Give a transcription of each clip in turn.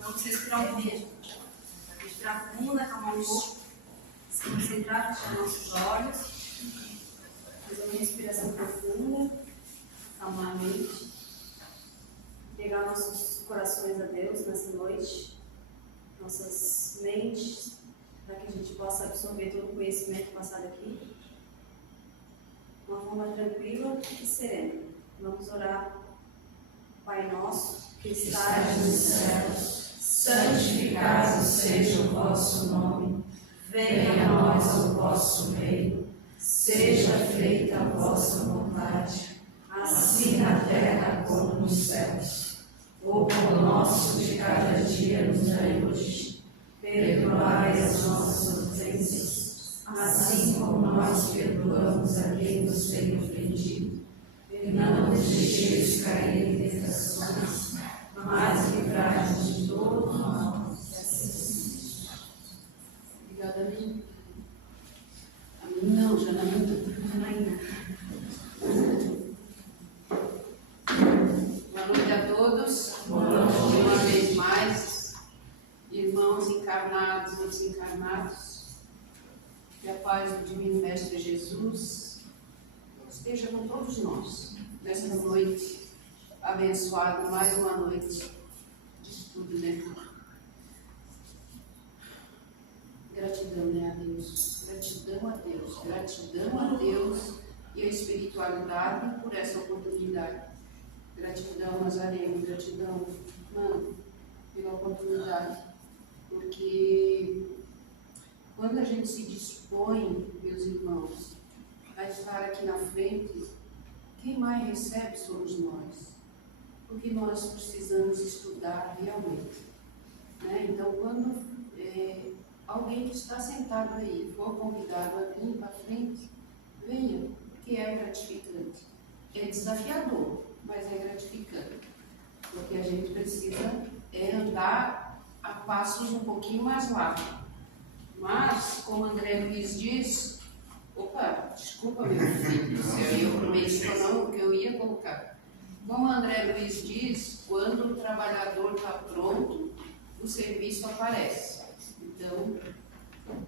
Vamos respirar um pouco. Respirar fundo, acalmar um pouco. Se concentrar, fechar nossos olhos. Fazer uma respiração profunda. Acalmar a mente. Entregar nossos corações a Deus nessa noite. Nossas mentes. Para que a gente possa absorver todo o conhecimento passado aqui. De uma forma tranquila e serena. Vamos orar. Pai nosso, que estás nos céus, santificado seja o vosso nome. Venha a nós o vosso reino. Seja feita a vossa vontade, assim na terra como nos céus. O pão nosso de cada dia nos dai hoje. Perdoai as nossas ofensas, assim como nós perdoamos a quem nos tem ofendido. E não nos deixeis cair em tentações, mas livrai-nos de todo mal. Obrigada, Aline. A mim não, Janaína. Boa noite a todos. Boa noite. Uma vez mais, irmãos encarnados e desencarnados, que a paz do Divino Mestre Jesus esteja com todos nós, nessa noite abençoada, mais uma noite de estudo, né? Gratidão, né, a Deus, gratidão a Deus, gratidão a Deus e a espiritualidade por essa oportunidade. Gratidão, Nazareno, gratidão, mano, pela oportunidade, porque quando a gente se dispõe, meus irmãos, a estar aqui na frente, quem mais recebe somos nós, porque nós precisamos estudar realmente, né? Então, quando alguém que está sentado aí for convidado a vir para frente, venha, porque é gratificante. É desafiador, mas é gratificante, porque a gente precisa andar a passos um pouquinho mais largos. Mas, como André Luiz diz, opa, desculpa meu filho, eu prometi que eu ia colocar. Como André Luiz diz, quando o trabalhador está pronto, o serviço aparece. Então,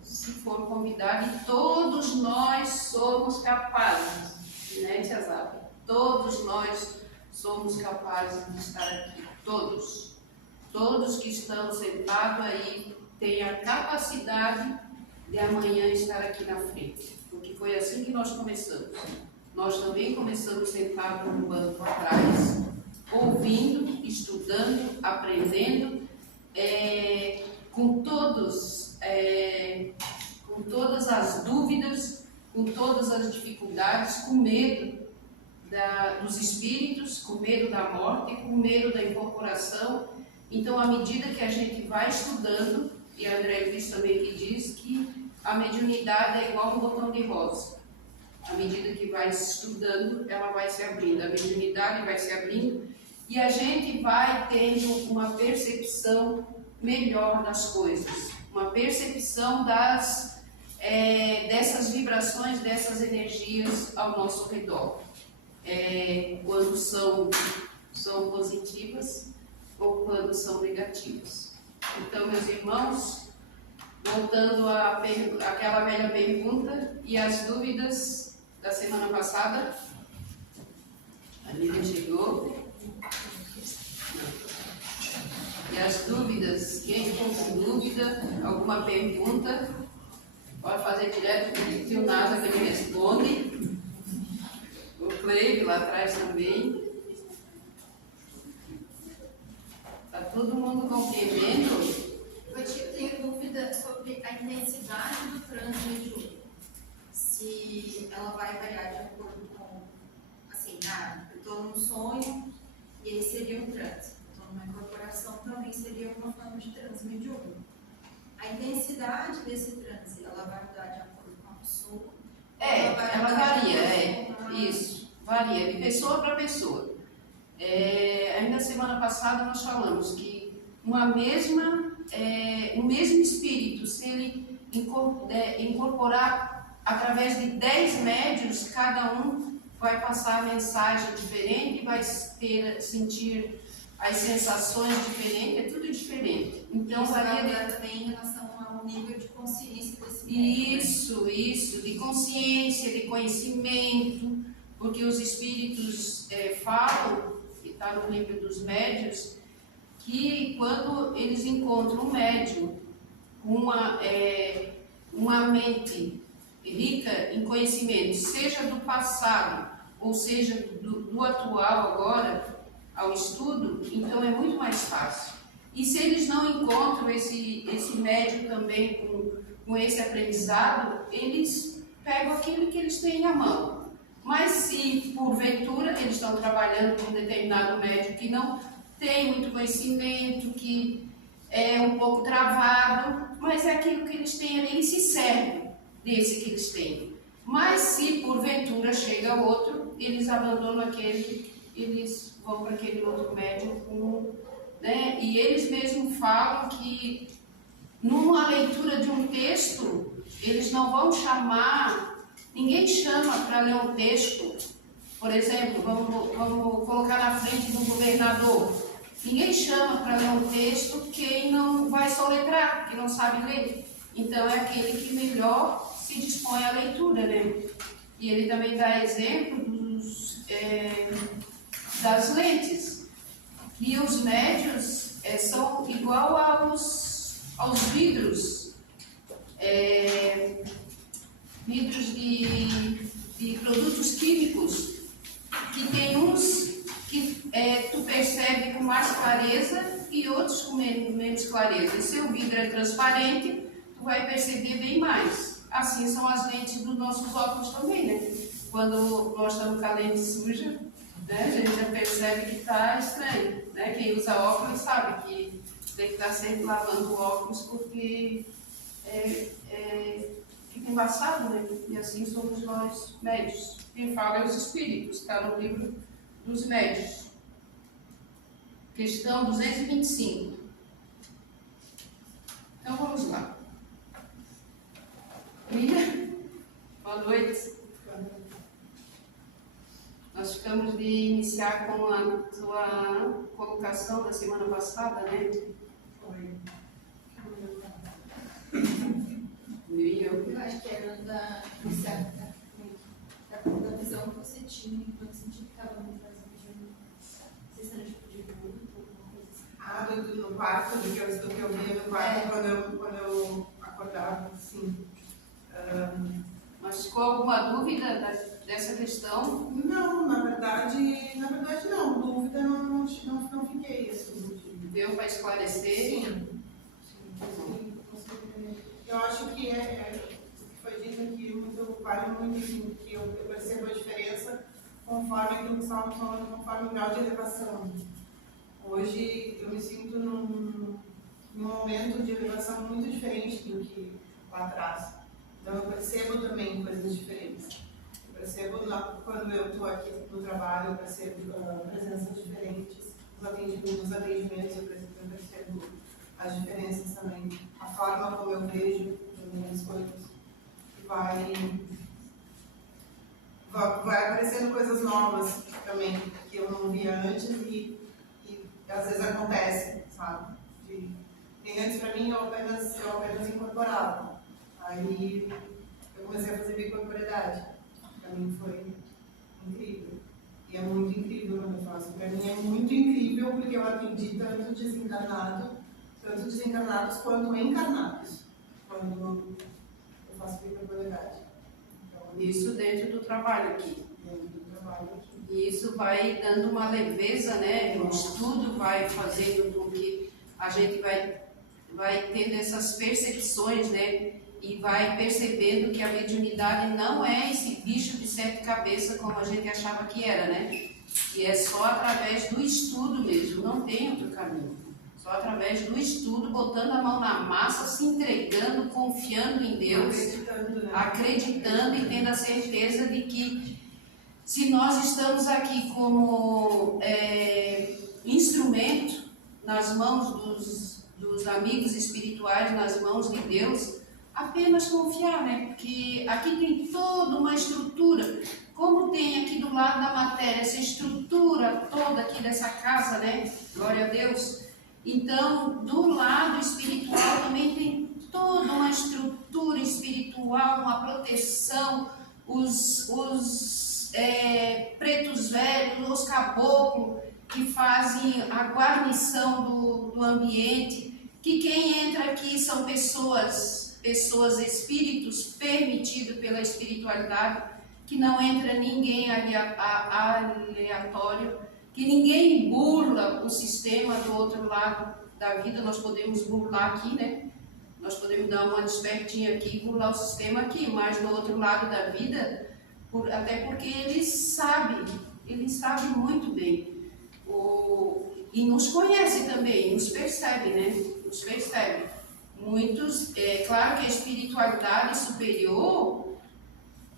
se for convidado, e todos nós somos capazes, né, Tia Zaba? Todos nós somos capazes de estar aqui, todos. Todos que estão sentados aí têm a capacidade de amanhã estar aqui na frente. Porque foi assim que nós começamos. Nós também começamos sentados no banco atrás, ouvindo, estudando, aprendendo, com todas as dúvidas, com todas as dificuldades, com medo dos espíritos, com medo da morte, com medo da incorporação. Então, à medida que a gente vai estudando, e a André Luiz também que diz que a mediunidade é igual um botão de rosa. À medida que vai estudando, ela vai se abrindo, a mediunidade vai se abrindo e a gente vai tendo uma percepção melhor das coisas, uma percepção dessas vibrações, dessas energias ao nosso redor, quando são positivas ou quando são negativas. Então, meus irmãos, voltando àquela velha pergunta e as dúvidas da semana passada, a Lívia chegou. E as dúvidas, quem ficou com dúvida, alguma pergunta, pode fazer direto com o tio Nasa que ele responde. O Cleide lá atrás também. Está todo mundo compreendendo? Eu tenho dúvida sobre a intensidade do trânsito mediúnico. Se ela vai variar de acordo com, assim, eu estou num sonho e aí seria um trânsito. Estou numa incorporação também seria uma forma de trânsito mediúnico. A intensidade desse trânsito, ela vai mudar de acordo com a pessoa? Ela varia, isso, varia de pessoa para pessoa. Ainda semana passada nós falamos que o mesmo espírito, se ele incorporar através de 10 médiuns, cada um vai passar a mensagem diferente, vai sentir as sensações diferentes, é tudo diferente. diferente. Então, isso varia vai dar também em relação ao nível de consciência desse médium, né? Isso, de consciência, de conhecimento, porque os espíritos falam, que está no livro dos médiuns, que quando eles encontram um médium com uma mente rica em conhecimento, seja do passado ou seja do atual agora, ao estudo, então é muito mais fácil. E se eles não encontram esse médium também com esse aprendizado, eles pegam aquilo que eles têm à mão. Mas se porventura eles estão trabalhando com um determinado médium que não tem muito conhecimento, que é um pouco travado, mas é aquilo que eles têm ali e se servem desse que eles têm. Mas se porventura chega outro, eles abandonam aquele, eles vão para aquele outro médium, né? E eles mesmos falam que numa leitura de um texto, eles não vão chamar, ninguém chama para ler um texto, por exemplo, vamos colocar na frente de um governador. Ninguém chama para ler um texto quem não vai soletrar, que não sabe ler. Então é aquele que melhor se dispõe à leitura, né? E ele também dá exemplo das lentes, que os médios são igual aos vidros, vidros de produtos químicos, que tem uns que tu percebe com mais clareza e outros com menos clareza. E se o vidro é transparente, tu vai perceber bem mais. Assim são as lentes dos nossos óculos também, né? Quando nós estamos com a lente suja, né, a gente já percebe que está estranho, né? Quem usa óculos sabe que tem que estar sempre lavando o óculos porque fica embaçado, né? E assim somos nós médios. Quem fala é os espíritos, está no livro dos médios. Questão 225. Então vamos lá. Miriam, boa noite. Nós ficamos de iniciar com a tua colocação da semana passada, né? Foi. Eu acho que era da visão que você tinha, enquanto você tinha que cada um fazendo sessão de luto, alguma coisa assim. No quarto, do que eu via no quarto quando eu acordava, sim. Mas ficou alguma dúvida dessa questão? Não, na verdade não. Dúvida não fiquei assim. Deu para esclarecer? Sim. Eu acho que o que foi dito aqui vale muito, assim, que eu percebo a diferença conforme aquilo que estávamos falando, conforme o grau de elevação. Hoje eu me sinto num momento de elevação muito diferente do que lá atrás. Então eu percebo também coisas diferentes. Eu percebo quando eu estou aqui no trabalho, eu percebo presenças diferentes. Nos atendimentos eu percebo as diferenças também. A forma como eu vejo as coisas. Vai aparecendo coisas novas também, que eu não via antes e às vezes acontece, sabe? E antes pra mim eu apenas incorporava. Aí eu comecei a fazer bicorporidade. Pra mim foi incrível. E é muito incrível quando eu faço. Pra mim é muito incrível porque eu atendi tanto desencarnados quanto encarnados. Quando eu faço bicorporidade. Então, Isso dentro do trabalho aqui. dentro do trabalho aqui. E isso vai dando uma leveza, né? O estudo vai fazendo com que a gente vai tendo essas percepções, né? E vai percebendo que a mediunidade não é esse bicho de sete cabeças como a gente achava que era, né? Que é só através do estudo mesmo, não tem outro caminho. Só através do estudo, botando a mão na massa, se entregando, confiando em Deus, acreditando e tendo a certeza de que se nós estamos aqui como instrumento nas mãos dos amigos espirituais, nas mãos de Deus, apenas confiar, né? Porque aqui tem toda uma estrutura, como tem aqui do lado da matéria, essa estrutura toda aqui dessa casa, né? Glória a Deus. Então, do lado espiritual também tem toda uma estrutura espiritual, uma proteção, os pretos velhos, os caboclos, que fazem a guarnição do ambiente, que quem entra aqui são pessoas, espíritos permitidos pela espiritualidade, que não entra ninguém aleatório, que ninguém burla o sistema do outro lado da vida. Nós podemos burlar aqui, né? Nós podemos dar uma despertinha aqui e burlar o sistema aqui, mas no outro lado da vida, até porque eles sabem muito bem. E nos conhece também, nos percebe, né? Nos percebe. Muitos, claro que a espiritualidade superior,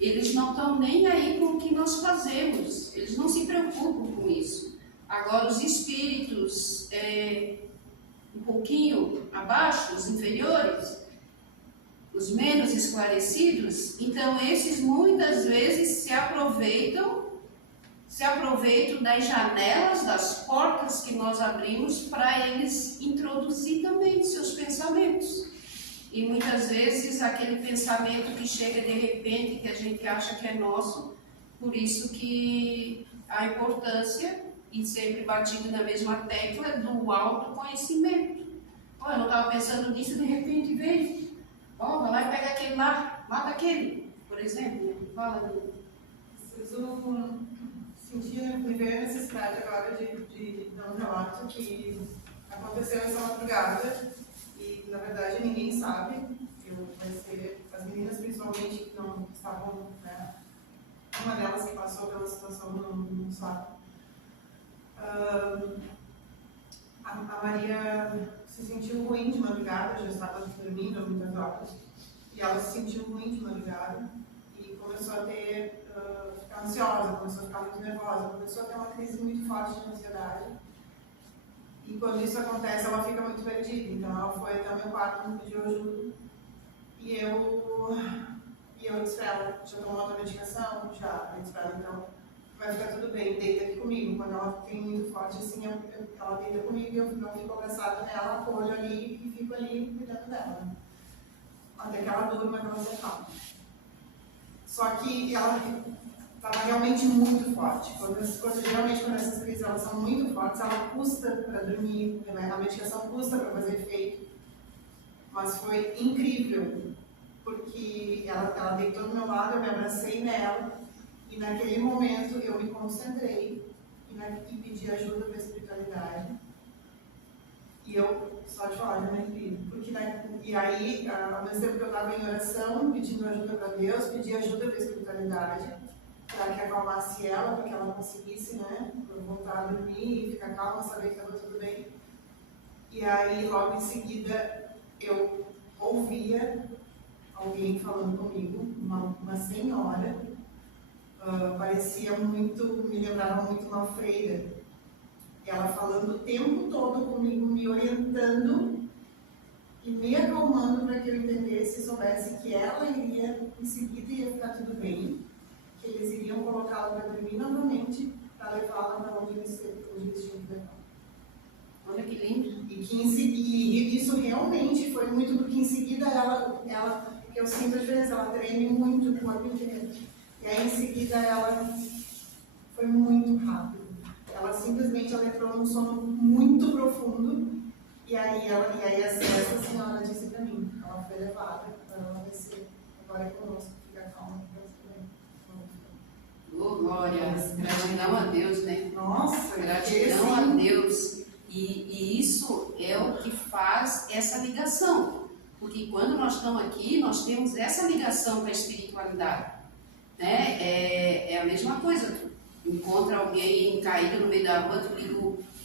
eles não estão nem aí com o que nós fazemos, eles não se preocupam com isso. Agora, os espíritos um pouquinho abaixo, os inferiores, os menos esclarecidos, então esses muitas vezes se aproveitam das janelas, das portas que nós abrimos para eles introduzir também seus pensamentos. E muitas vezes aquele pensamento que chega de repente, que a gente acha que é nosso, por isso que a importância, e sempre batido na mesma tecla, do autoconhecimento. Eu não estava pensando nisso, de repente veio. Vai lá e pega aquele lá, mata aquele, por exemplo. Né? Fala, Preciso me veio a necessidade agora de dar um relato que aconteceu essa madrugada e, na verdade, ninguém sabe. Vai ser as meninas, principalmente, que não estavam, né? Uma delas que passou pela situação não sabe. A Maria se sentiu ruim de madrugada, já estava dormindo há muitas horas, e ela se sentiu ruim de madrugada e começou a ficar ansiosa, começou a ficar muito nervosa, começou a ter uma crise muito forte de ansiedade. E quando isso acontece, ela fica muito perdida. Então ela foi até o meu quarto, me pediu ajuda, e eu disse para ela: já tomou a medicação? Já. Eu disse para ela: então vai ficar tudo bem, deita aqui comigo. Quando ela tem muito forte assim, ela deita comigo e eu fico abraçada nela, apoio ali e fico ali cuidando dela, né? Até que ela durma, que ela se acalma. Só que ela estava realmente muito forte. Geralmente quando essas crises elas são muito fortes, ela custa para dormir, né? A medicação custa para fazer efeito. Mas foi incrível, porque ela deitou do meu lado, eu me abracei nela, e naquele momento eu me concentrei e pedi ajuda para a espiritualidade. E eu só de olha, né, querido? E aí, ao mesmo tempo que eu estava em oração, pedindo ajuda para Deus, pedi ajuda para a espiritualidade, para que acalmasse ela, para que ela conseguisse, né, voltar a dormir e ficar calma, saber que estava tudo bem. E aí, logo em seguida, eu ouvia alguém falando comigo, uma senhora, me lembrava muito uma freira. Ela falando o tempo todo comigo, me orientando e me acalmando para que eu entendesse e soubesse que ela iria, em seguida, ia ficar tudo bem, que eles iriam colocá-la para dormir novamente, para levá-la para onde eles tinham que levar. Olha que lindo. E isso realmente foi muito, porque em seguida ela eu sinto às vezes, ela treme muito o corpo inteiro. E aí em seguida ela foi muito rápido. Ela simplesmente entrou num sono muito profundo. E aí essa senhora disse para mim, ela foi levada para ela descer. Agora é conosco, fica calma. Oh, glória, gratidão a Deus, né? Nossa, gratidão a Deus. E isso é o que faz essa ligação. Porque quando nós estamos aqui, nós temos essa ligação com a espiritualidade. Né? É a mesma coisa. Tu encontra alguém caído no meio da rua, tu liga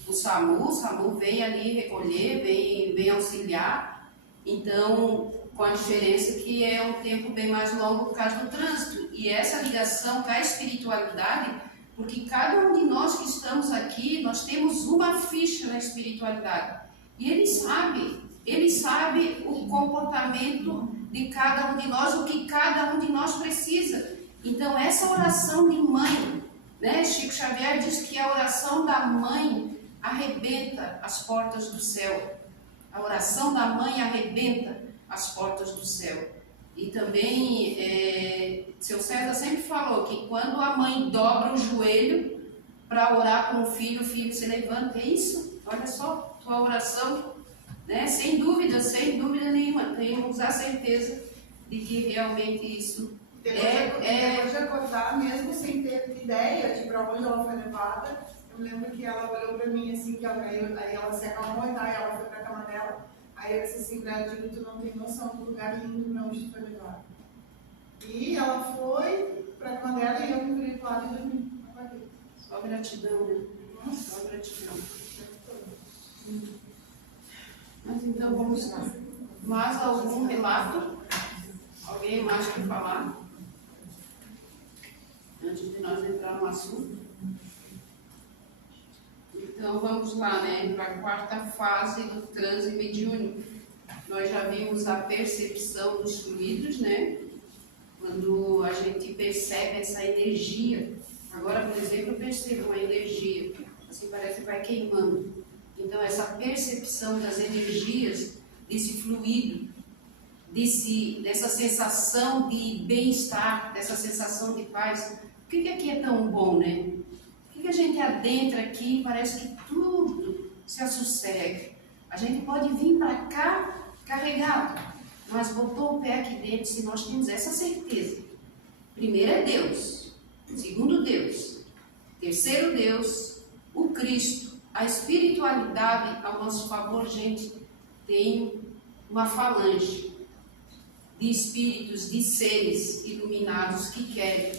o SAMU vem ali recolher, vem auxiliar. Então, com a diferença que é um tempo bem mais longo por causa do trânsito. E essa ligação com a espiritualidade, porque cada um de nós que estamos aqui, nós temos uma ficha na espiritualidade. E ele sabe o comportamento de cada um de nós, o que cada um de nós precisa. Então, essa oração de mãe, né? Chico Xavier diz que a oração da mãe, arrebenta as portas do céu. A oração da mãe arrebenta as portas do céu. E também, seu César sempre falou que quando a mãe dobra o joelho para orar com o filho se levanta. É isso? Olha só, tua oração, né? Sem dúvida nenhuma. Temos a certeza de que realmente isso depois de acordar, mesmo sem ter ideia de para onde ela foi levada, eu lembro que ela olhou para mim assim, aí ela se acalmou e ela foi para a cama dela. Aí eu disse assim, Gratidão, tu não tem noção do lugar lindo para onde tu foi levada. E ela foi para a cama dela e eu me virei para o lado e dormi. Só gratidão, né? Só gratidão. Mas então vamos lá. Mais algum relato? Alguém mais quer falar? Antes de nós entrar no assunto. Então vamos lá, né? Para a quarta fase do transe mediúnico. Nós já vimos a percepção dos fluidos, né? Quando a gente percebe essa energia. Agora, por exemplo, eu percebo uma energia, assim parece que vai queimando. Então, essa percepção das energias, desse fluido, dessa sensação de bem-estar, dessa sensação de paz. Por que aqui é tão bom, né? Por que a gente adentra aqui e parece que tudo se assossega? A gente pode vir para cá carregado, mas botou o pé aqui dentro se nós temos essa certeza. Primeiro é Deus, segundo Deus, terceiro Deus, o Cristo, a espiritualidade ao nosso favor, gente, tem uma falange de espíritos, de seres iluminados que querem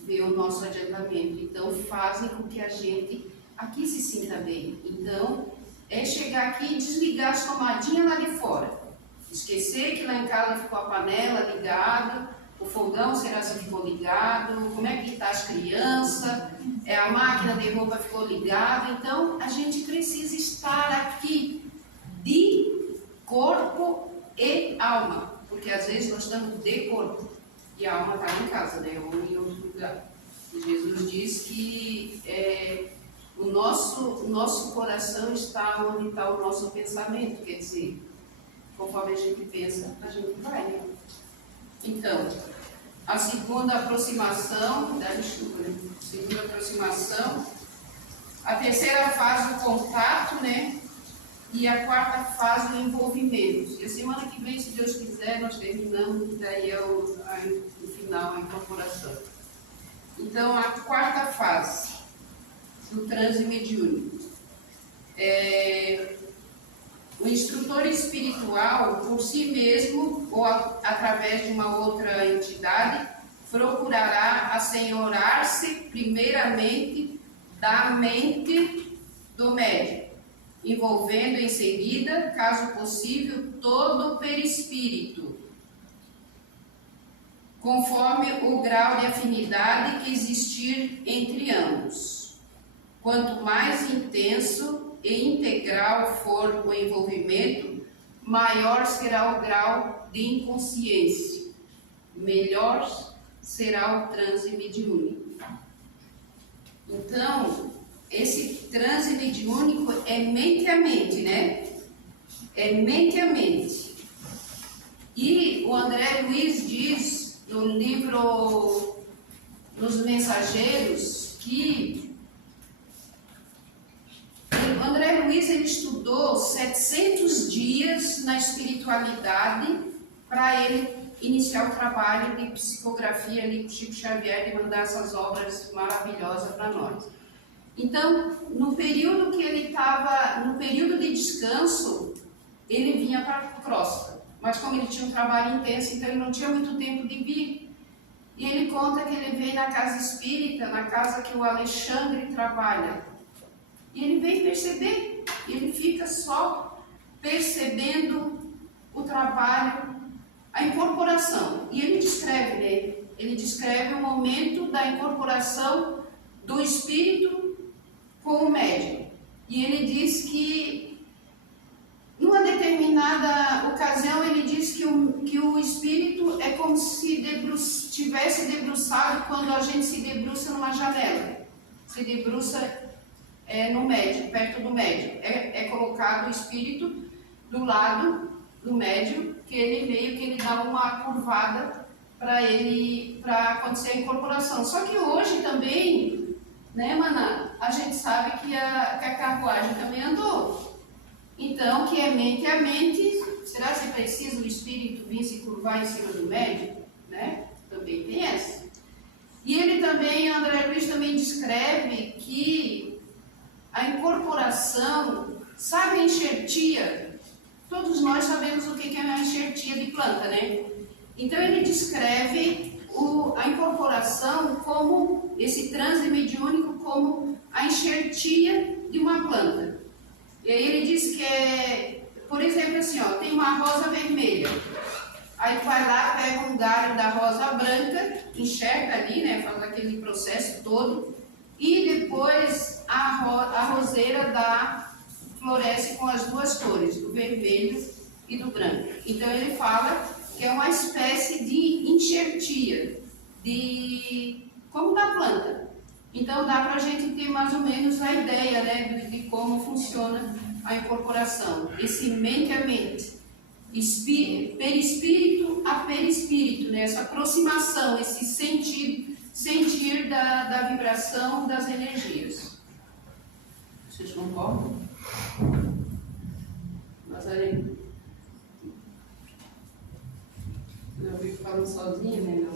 ver o nosso adiantamento. Então, fazem com que a gente aqui se sinta bem. Então, é chegar aqui e desligar as tomadinhas lá de fora. Esquecer que lá em casa ficou a panela ligada, o fogão, será se ficou ligado, como é que está as crianças, a máquina de roupa ficou ligada. Então, a gente precisa estar aqui de corpo e alma, porque às vezes nós estamos de corpo e a alma está em casa, né? Ou em outro lugar. E Jesus diz que o nosso coração está onde está o nosso pensamento, quer dizer, conforme a gente pensa, a gente vai, né? Então, a segunda aproximação, a terceira fase o contato, né? E a quarta fase o envolvimento. E a semana que vem, se Deus quiser, nós terminamos, e daí é o final, a incorporação. Então, a quarta fase do transe mediúnico. O instrutor espiritual, por si mesmo ou através de uma outra entidade, procurará assenhorar-se primeiramente da mente do médium, envolvendo em seguida, caso possível, todo o perispírito, conforme o grau de afinidade que existir entre ambos. Quanto mais intenso e integral for o envolvimento, maior será o grau de inconsciência, melhor será o transe mediúnico. Então, esse transe mediúnico é mente a mente, né? É mente a mente. E o André Luiz diz no livro Nos Mensageiros que o André Luiz ele estudou 700 dias na espiritualidade para ele iniciar o trabalho de psicografia ali com Chico Xavier, de mandar essas obras maravilhosas para nós. Então, no período que ele estava, no período de descanso, ele vinha para a crosta. Mas como ele tinha um trabalho intenso, então ele não tinha muito tempo de vir. E ele conta que ele veio na casa espírita, na casa que o Alexandre trabalha. E ele vem perceber, ele fica só percebendo o trabalho, a incorporação. E ele descreve, né? Ele descreve o momento da incorporação do espírito com o médium. E ele diz que, numa determinada ocasião, ele diz que o espírito é como se tivesse debruçado quando a gente se debruça numa janela. Se debruça no médio, perto do médio. É colocado o espírito do lado do médio, que ele meio que ele dá uma curvada para acontecer a incorporação. Só que hoje também, né, Maná, a gente sabe que a carruagem também andou. Então, que é mente, será que precisa o espírito vir se curvar em cima do médio? Né? Também tem essa. E ele também, André Luiz também descreve que a incorporação, sabe a enxertia? Todos nós sabemos o que é uma enxertia de planta, né? Então ele descreve a incorporação como, esse transe mediúnico, como a enxertia de uma planta. E aí ele diz que por exemplo, assim, ó, tem uma rosa vermelha. Aí vai lá, pega um galho da rosa branca, enxerga ali, né, faz aquele processo todo, e depois a roseira floresce com as duas cores, do vermelho e do branco. Então ele fala que é uma espécie de enxertia, como da planta. Então dá para a gente ter mais ou menos a ideia, né, de como funciona a incorporação, esse mente a mente. Perispírito a perispírito, né? Essa aproximação, esse sentir da vibração das energias. Vocês concordam? Nazareno? Eu fico falando sozinha, né? Não.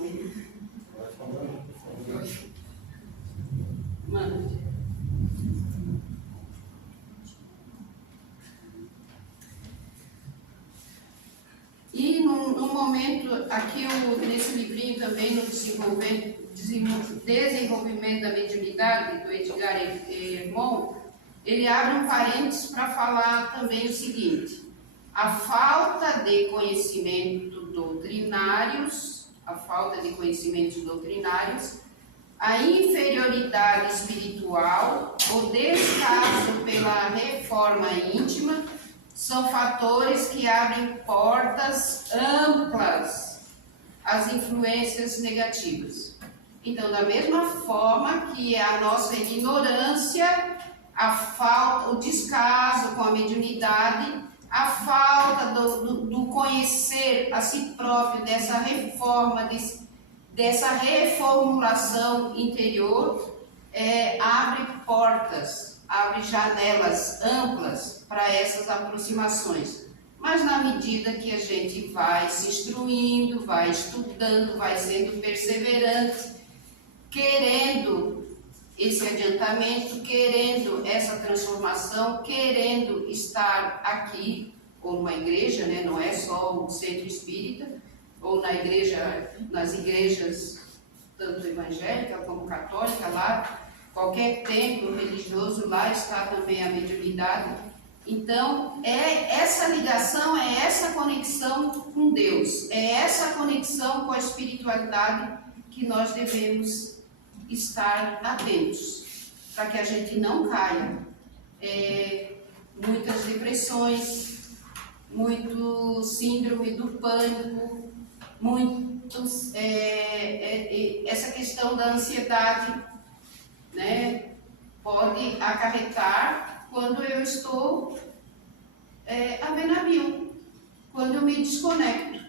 Vai falando. Manda. E no momento, aqui nesse livrinho também, no desenvolvimento da mediunidade, do Edgar Hermon, ele abre um parênteses para falar também o seguinte: a falta de conhecimentos doutrinários, a inferioridade espiritual, o descaso pela reforma íntima, são fatores que abrem portas amplas às influências negativas. Então, da mesma forma que a nossa ignorância, a falta, o descaso com a mediunidade, a falta do conhecer a si próprio, dessa reforma, dessa reformulação interior, abre portas, abre janelas amplas para essas aproximações. Mas na medida que a gente vai se instruindo, vai estudando, vai sendo perseverante, querendo esse adiantamento, querendo essa transformação, querendo estar aqui, ou numa igreja, né? Não é só o centro espírita, ou nas igrejas, tanto evangélica como católica, lá, qualquer templo religioso, lá está também a mediunidade. Então, essa ligação, essa conexão com Deus, essa conexão com a espiritualidade que nós devemos estar atentos, para que a gente não caia. Muitas depressões, muito síndrome do pânico, essa questão da ansiedade, né, pode acarretar quando eu estou a ver navio, quando eu me desconecto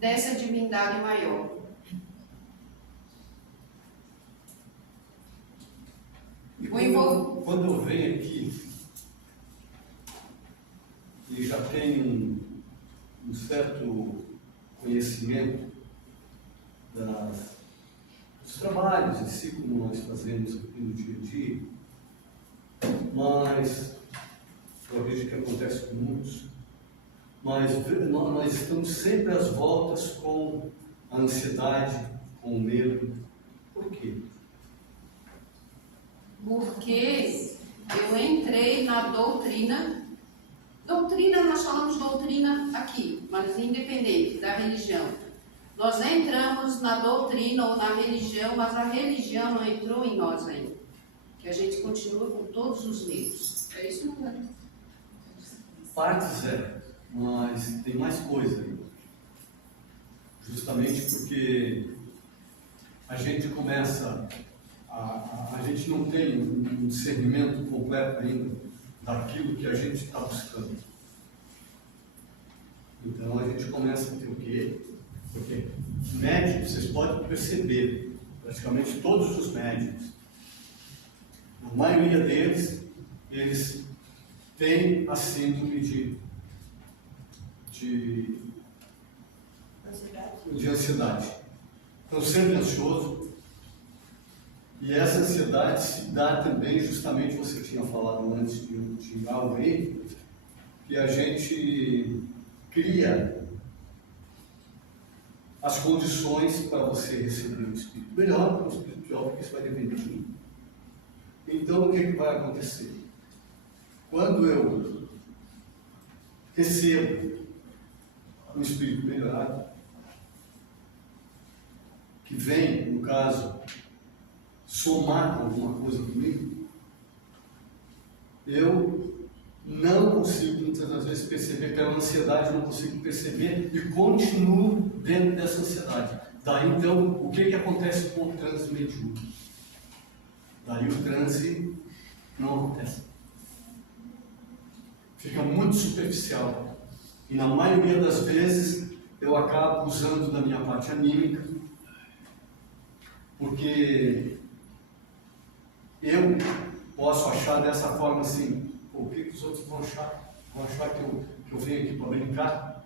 dessa divindade maior. Quando eu venho aqui e já tenho um certo conhecimento dos trabalhos em si, como nós fazemos aqui no dia a dia, mas eu acredito que acontece com muitos, mas nós estamos sempre às voltas com a ansiedade, com o medo. Por quê? Porque eu entrei na doutrina, nós falamos doutrina aqui, mas independente da religião. Nós entramos na doutrina ou na religião, mas a religião não entrou em nós ainda. Que a gente continua com todos os medos. É isso, não é? Partes mas tem mais coisa aí. Justamente porque a gente começa a gente não tem um discernimento completo ainda daquilo que a gente está buscando. Então a gente começa a ter o quê? Porque médiums, vocês podem perceber, praticamente todos os médiums, a maioria deles, eles têm a síndrome de ansiedade. Estão sempre ansiosos. E essa ansiedade se dá também, justamente, você tinha falado antes de algo aí, que a gente cria as condições para você receber um espírito melhor, um espírito pior, porque isso vai depender de mim. Então, o que vai acontecer? Quando eu recebo um espírito melhorado, que vem, no caso, somar alguma coisa comigo, eu não consigo, muitas das vezes, perceber pela ansiedade, eu não consigo perceber e continuo dentro dessa ansiedade. Daí, então, o que acontece com o transe mediúnico? Daí o transe não acontece. Fica muito superficial. E na maioria das vezes, eu acabo usando da minha parte anímica, porque eu posso achar dessa forma assim, o que os outros vão achar? Vão achar que eu venho aqui para brincar?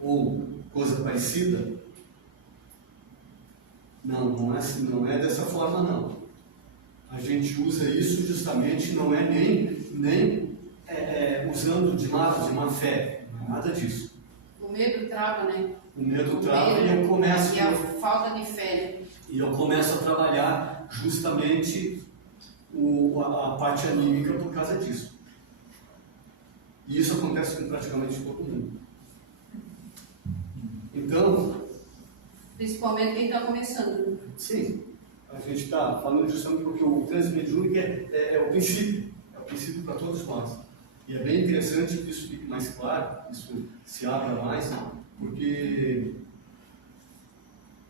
Ou coisa parecida? Não é assim, não é dessa forma não. A gente usa isso justamente, não é nem usando de má fé, não é nada disso. O medo trava, né? O medo trava e eu começo... E a falta de fé. E eu começo a trabalhar justamente a parte anímica por causa disso. E isso acontece com praticamente todo mundo. Então... Principalmente quem está começando. Sim, a gente está falando justamente porque o transe mediúnico é o princípio. É o princípio para todos nós. E é bem interessante que isso fique mais claro, isso se abra mais, porque...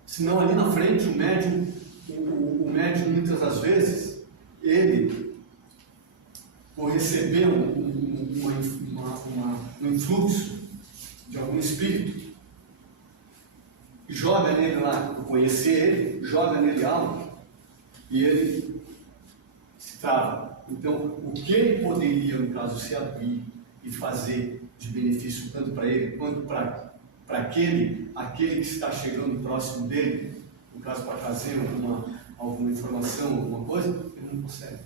Senão ali na frente o médium muitas das vezes, ele, por receber um influxo de algum espírito, joga nele lá, por conhecer ele, joga nele algo, e ele se trava. Então, o que ele poderia, no caso, se abrir e fazer de benefício tanto para ele quanto para aquele que está chegando próximo dele, no caso para trazer alguma informação, alguma coisa, ele não consegue.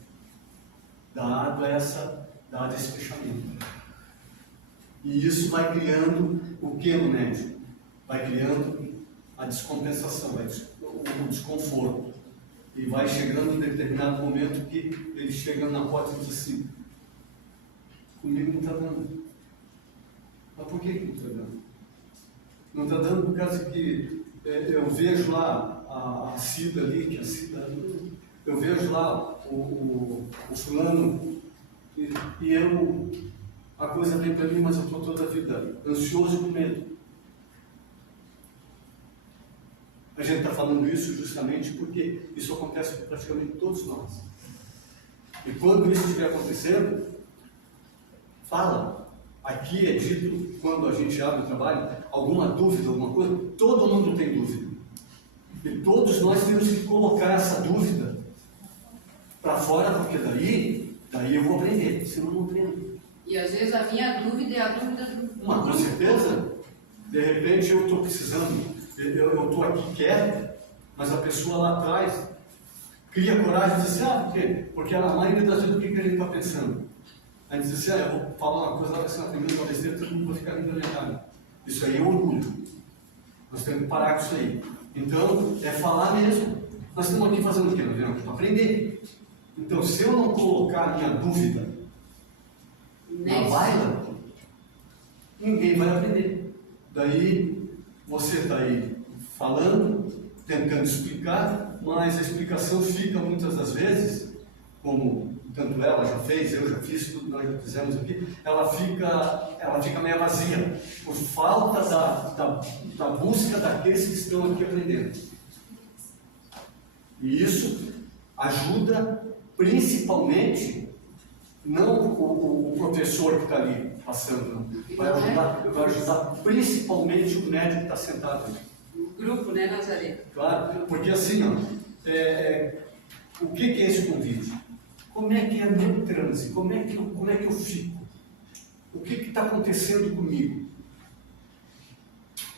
Dado esse fechamento. E isso vai criando o que no médium? Vai criando a descompensação, o desconforto. E vai chegando em determinado momento que ele chega na porta e diz assim, comigo não está dando. Mas por que não está dando? Não está dando por causa que eu vejo lá a Cida ali, que a Cida, eu vejo lá o fulano, e a coisa vem para mim, mas eu estou toda a vida ansioso e com medo. A gente está falando isso justamente porque isso acontece com praticamente todos nós. E quando isso estiver acontecendo, fala. Aqui é dito, quando a gente abre o trabalho, alguma dúvida, alguma coisa, todo mundo tem dúvida. E todos nós temos que colocar essa dúvida para fora, porque daí eu vou aprender, senão eu não aprendo. E às vezes a minha dúvida é a dúvida do... Com certeza. De repente eu estou precisando, eu estou aqui quieto, mas a pessoa lá atrás cria coragem e diz assim, por quê? Porque a maioria das vezes o que a gente está pensando? A gente diz assim, eu vou falar uma coisa, ela vai ser uma primeira besteira, todo mundo vai ficar me enganado. Isso aí é orgulho. Nós temos que parar com isso aí. Então, é falar mesmo. Nós estamos aqui fazendo o quê? Nós viemos aqui para aprender. Então, se eu não colocar a minha dúvida na baila, ninguém vai aprender. Daí, você está aí falando, tentando explicar, mas a explicação fica muitas das vezes, como tanto ela já fez, eu já fiz, tudo nós já fizemos aqui, ela fica meio vazia, por falta da busca daqueles que estão aqui aprendendo. E isso ajuda principalmente, não o professor que está ali passando, não. Vai ajudar principalmente o médico que está sentado ali. O grupo, né, Nazaré? Claro, porque assim, ó, o que é esse convite? Como é que é meu transe? Como é que eu fico? O que está acontecendo comigo?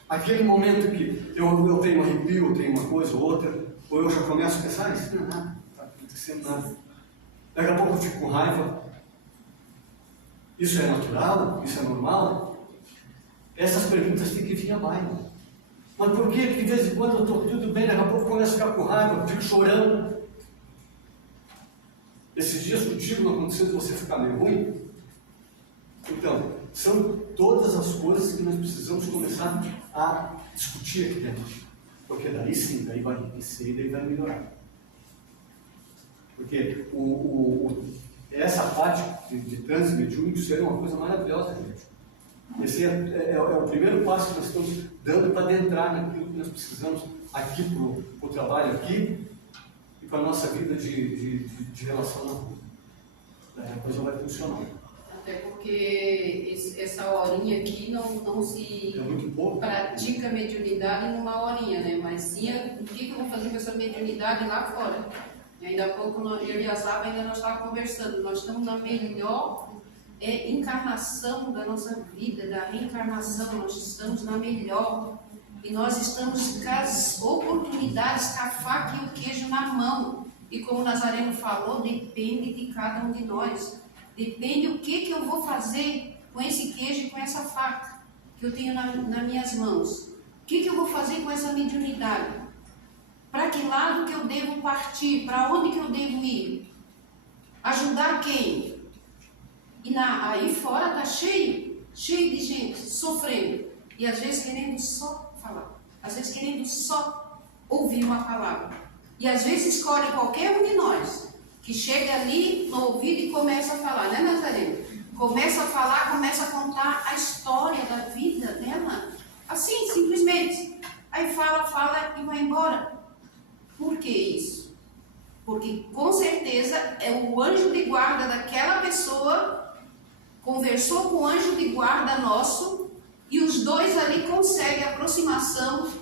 Aquele momento que eu tenho um arrepio, eu tenho uma coisa ou outra, ou eu já começo a pensar, isso não é nada, não está acontecendo nada. Daqui a pouco eu fico com raiva. Isso é natural? Isso é normal? Essas perguntas têm que vir à baila. Mas por que de vez em quando eu estou tudo bem, daqui a pouco eu começo a ficar com raiva, eu fico chorando? Esses dias contigo não aconteceu de você ficar meio ruim? Então, são todas as coisas que nós precisamos começar a discutir aqui dentro. Porque daí sim, daí vai enriquecer e daí vai melhorar. Porque essa parte de transe mediúnico seria uma coisa maravilhosa, gente. Esse é o primeiro passo que nós estamos dando para adentrar naquilo que nós precisamos aqui para o trabalho aqui e para a nossa vida de relação na rua. Daí a coisa vai funcionar. Até porque essa horinha aqui não se É muito pouco. pratica mediunidade numa horinha, né? Mas sim, o que eu vou fazer com essa mediunidade lá fora? E ainda há pouco eu e a Zaba ainda nós estávamos conversando. Nós estamos na melhor encarnação da nossa vida, da reencarnação. Nós estamos na melhor. E nós estamos com as oportunidades, com a faca e o queijo na mão. E como o Nazareno falou, depende de cada um de nós. Depende o que eu vou fazer com esse queijo e com essa faca que eu tenho nas minhas mãos. O que eu vou fazer com essa mediunidade? Para que lado que eu devo partir? Para onde que eu devo ir? Ajudar quem? E aí fora está cheio de gente sofrendo. E às vezes querendo só falar. Às vezes querendo só ouvir uma palavra. E às vezes escolhe qualquer um de nós que chega ali no ouvido e começa a falar, né, Nazareno? Começa a falar, começa a contar a história da vida dela. Assim, simplesmente. Aí fala e vai embora. Por que isso? Porque com certeza é o anjo de guarda daquela pessoa, conversou com o anjo de guarda nosso, e os dois ali conseguem a aproximação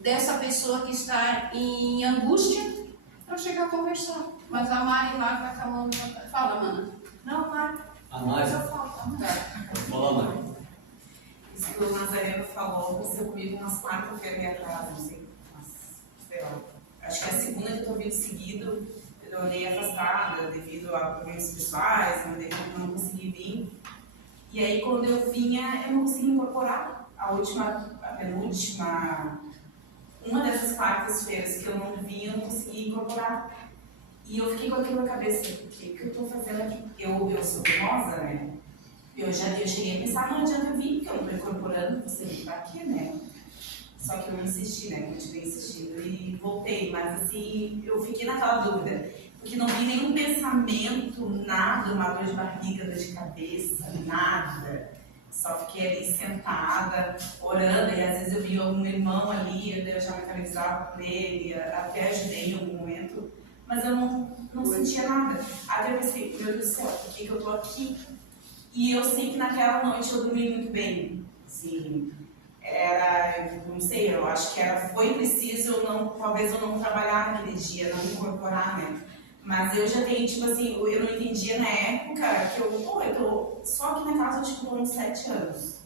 dessa pessoa que está em angústia para chegar a conversar. Mas a Mari lá está com a mão. Fala, mana. Não, Mari. A Mari. Só falta. Fala, Mari. Isso que o Nazareno falou, aconteceu comigo umas 4 férias atrás, não sei. Sei lá. Acho que é a segunda que eu estou vindo seguido. Eu andei afastada devido a problemas pessoais, não consegui vir. E aí, quando eu vinha, eu não consegui incorporar a penúltima. Uma dessas quartas-feiras que eu não vinha, eu não consegui incorporar. E eu fiquei com aquilo na cabeça, o que eu estou fazendo aqui? Eu sou teimosa, né? Eu cheguei a pensar, não adianta eu vir, porque eu não estou incorporando, você vem para aqui, né? Só que eu não insisti, né? Continuei insistindo e voltei, mas assim, eu fiquei naquela dúvida, porque não vi nenhum pensamento, nada, uma dor de barriga, dor de cabeça, nada. Só fiquei ali sentada, orando, e às vezes eu vi algum irmão ali, eu já me canalizava com ele, até ajudei em algum momento, mas eu não sentia nada. Até eu pensei, meu Deus do céu, por que eu estou aqui? E eu sei que naquela noite eu dormi muito bem, assim, não sei, eu acho que foi preciso talvez eu não trabalhar naquele dia, não incorporar, né? Mas eu já tenho, tipo assim, eu não entendia na época que eu tô só aqui na casa, tipo, por uns 7 anos.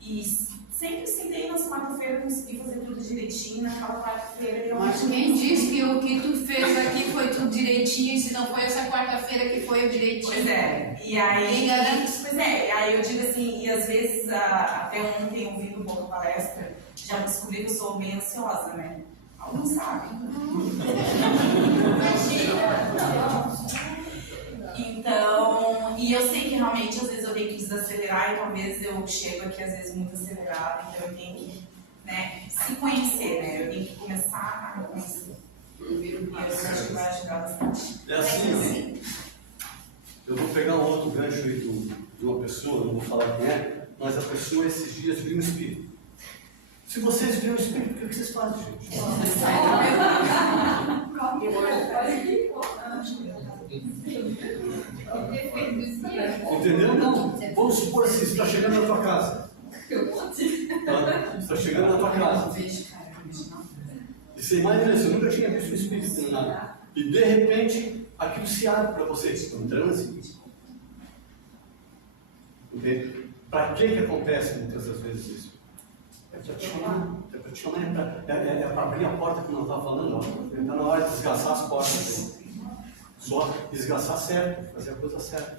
E sempre sentei nas quarta-feira, consegui fazer tudo direitinho, naquela quarta-feira eu Mas quem disse que o que tu fez aqui foi tudo direitinho, e se não foi essa quarta-feira que foi o direitinho? Pois é, e aí... Quem garante? Pois é, aí eu digo assim, e às vezes, até ontem, ouvindo um pouco a palestra, já descobri que eu sou bem ansiosa, né? Alguns sabem. Então, e eu sei que realmente às vezes eu tenho que desacelerar e talvez eu chego aqui às vezes muito acelerada, então eu tenho que, né, se conhecer, né? Eu tenho que começar a conhecer. E eu acho que vai ajudar bastante. É assim, ó. Eu vou pegar um outro gancho aí de uma pessoa, não vou falar quem é, mas a pessoa esses dias viu um espírito. Se vocês viram o Espírito, o que vocês fazem, gente? Entendeu? Não. Vamos supor assim, você está chegando na tua casa. Você está chegando na tua casa. E você imagina, você nunca tinha visto o Espírito nem nada. E de repente, aquilo se abre para você. Um transe. Entende? Para que acontece muitas das vezes isso? É para te chamar. É para te chamar. É para abrir a porta, como eu estava falando. Está na hora de desgastar as portas. Só desgastar certo, fazer a coisa certa.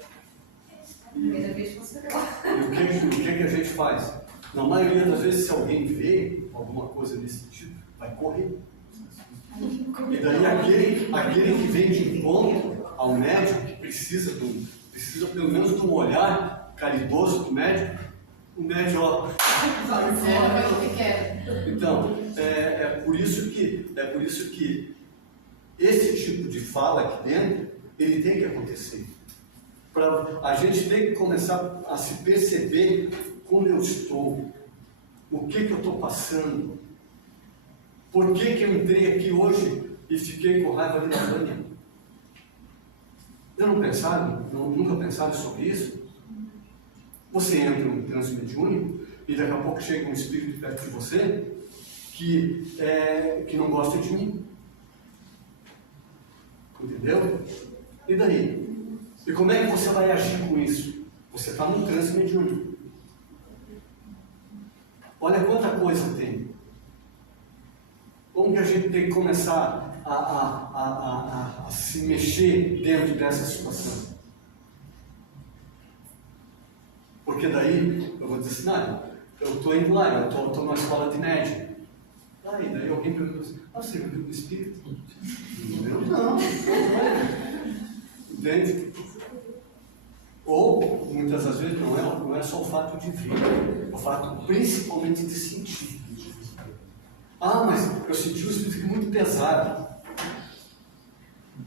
E o que a gente faz? Na maioria das vezes, se alguém vê alguma coisa desse tipo, vai correr. E daí aquele que vem de encontro ao médico, que precisa pelo menos de um olhar caridoso do médico, o médico, ó, então, é por isso que esse tipo de fala aqui dentro, ele tem que acontecer. A gente tem que começar a se perceber como eu estou, o que eu estou passando, por que eu entrei aqui hoje e fiquei com raiva da Vânia. Nunca pensaram sobre isso? Você entra num transe mediúnico e daqui a pouco chega um espírito perto de você que não gosta de mim. Entendeu? E daí? E como é que você vai agir com isso? Você está num transe mediúnico. Olha quanta coisa tem. Como que a gente tem que começar a se mexer dentro dessa situação? Porque daí, eu vou dizer assim, não, eu estou indo lá, eu estou numa escola de médico. Daí alguém pergunta assim, você viu o Espírito? Não. Entende? Ou, muitas das vezes, não é só o fato de ver, é o fato principalmente de sentir. Mas eu senti um espírito muito pesado.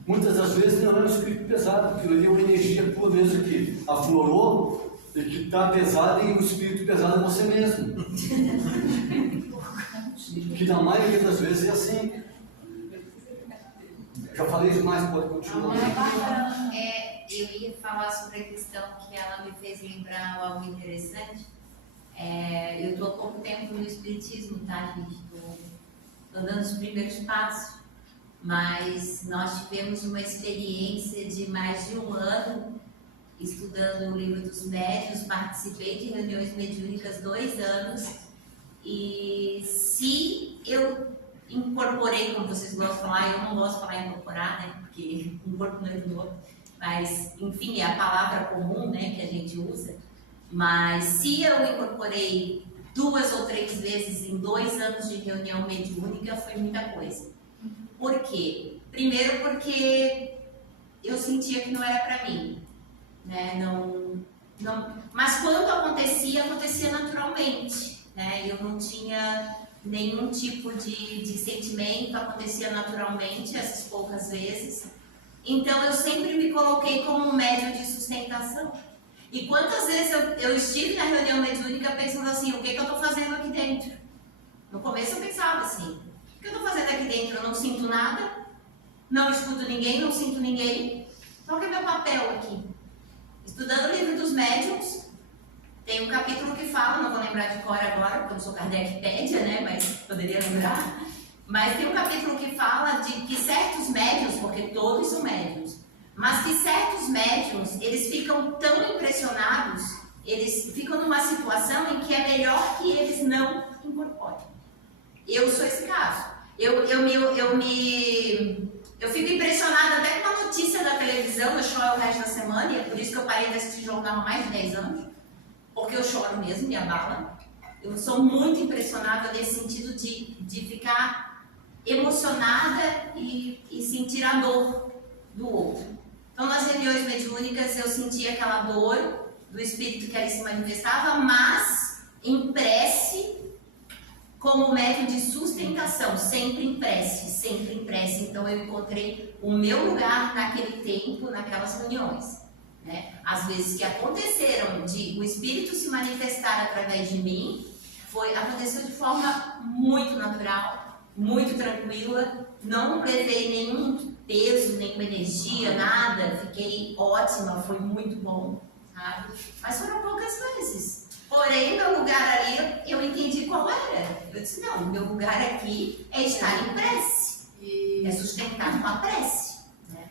Muitas das vezes não é um espírito pesado, aquilo ali é uma energia tua mesmo que aflorou e que está pesada, e o espírito pesado é você mesmo. Que na maioria das vezes é assim. Já falei demais, pode continuar. Eu ia falar sobre a questão que ela me fez lembrar algo interessante. Eu estou há pouco tempo no Espiritismo, tá, gente? Estou dando os primeiros passos, mas nós tivemos uma experiência de mais de um ano estudando o Livro dos Médiuns, participei de reuniões mediúnicas 2 anos, e se eu incorporei, como vocês gostam de falar, eu não gosto de falar incorporar, né, porque um corpo não é do outro, mas enfim, é a palavra comum, né, que a gente usa, mas se eu incorporei 2 ou 3 vezes em 2 anos de reunião mediúnica, foi muita coisa. Por quê? Primeiro porque eu sentia que não era para mim, né? Mas quando acontecia naturalmente, né? Eu não tinha nenhum tipo de sentimento, acontecia naturalmente essas poucas vezes. Então eu sempre me coloquei como um médium de sustentação. E quantas vezes eu estive na reunião mediúnica pensando assim, o que eu estou fazendo aqui dentro? No começo eu pensava assim, o que eu estou fazendo aqui dentro? Eu não sinto nada, não escuto ninguém, não sinto ninguém. Qual que é meu papel aqui? Estudando o Livro dos Médiuns, tem um capítulo que fala, não vou lembrar de cor agora, porque eu não sou Kardecpédia, né, mas poderia lembrar. Mas tem um capítulo que fala de que certos médiuns, porque todos são médiuns, mas que certos médiuns, eles ficam tão impressionados, eles ficam numa situação em que é melhor que eles não incorporem. Eu sou esse caso. Eu fico impressionada até com a notícia da televisão, eu choro o resto da semana, e é por isso que eu parei de assistir jornal há mais de 10 anos, porque eu choro mesmo, me abala. Eu sou muito impressionada nesse sentido de ficar emocionada e sentir a dor do outro. Então, nas reuniões mediúnicas, eu sentia aquela dor do espírito que ali se manifestava, mas em prece, como médium de sustentação, sempre em prece, sempre em prece. Então, eu encontrei o meu lugar naquele tempo, naquelas reuniões. Né? Às vezes que aconteceram de o espírito se manifestar através de mim, Aconteceu de forma muito natural, muito tranquila, não levei nenhum peso, nenhuma energia, nada, fiquei ótima, foi muito bom, sabe? Mas foram poucas vezes. Porém, meu lugar ali, eu entendi qual era. Eu disse, não, meu lugar aqui é estar em prece, é sustentar com a prece. Né?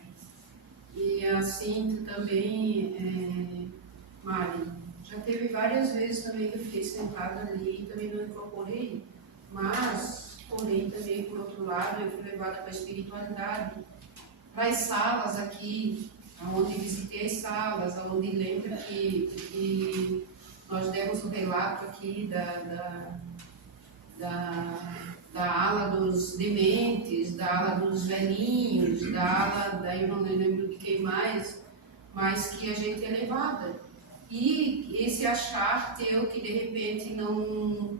E assim também, Mari, já teve várias vezes também que eu fiquei sentada ali e também não incorporei, mas, porém, também, por outro lado, eu fui levada para a espiritualidade, para as salas aqui, onde visitei as salas, onde lembro que nós demos o relato aqui da ala dos dementes, da ala dos velhinhos, da ala, daí eu não lembro de quem mais, mas que a gente é levada. E esse achar teu que de repente não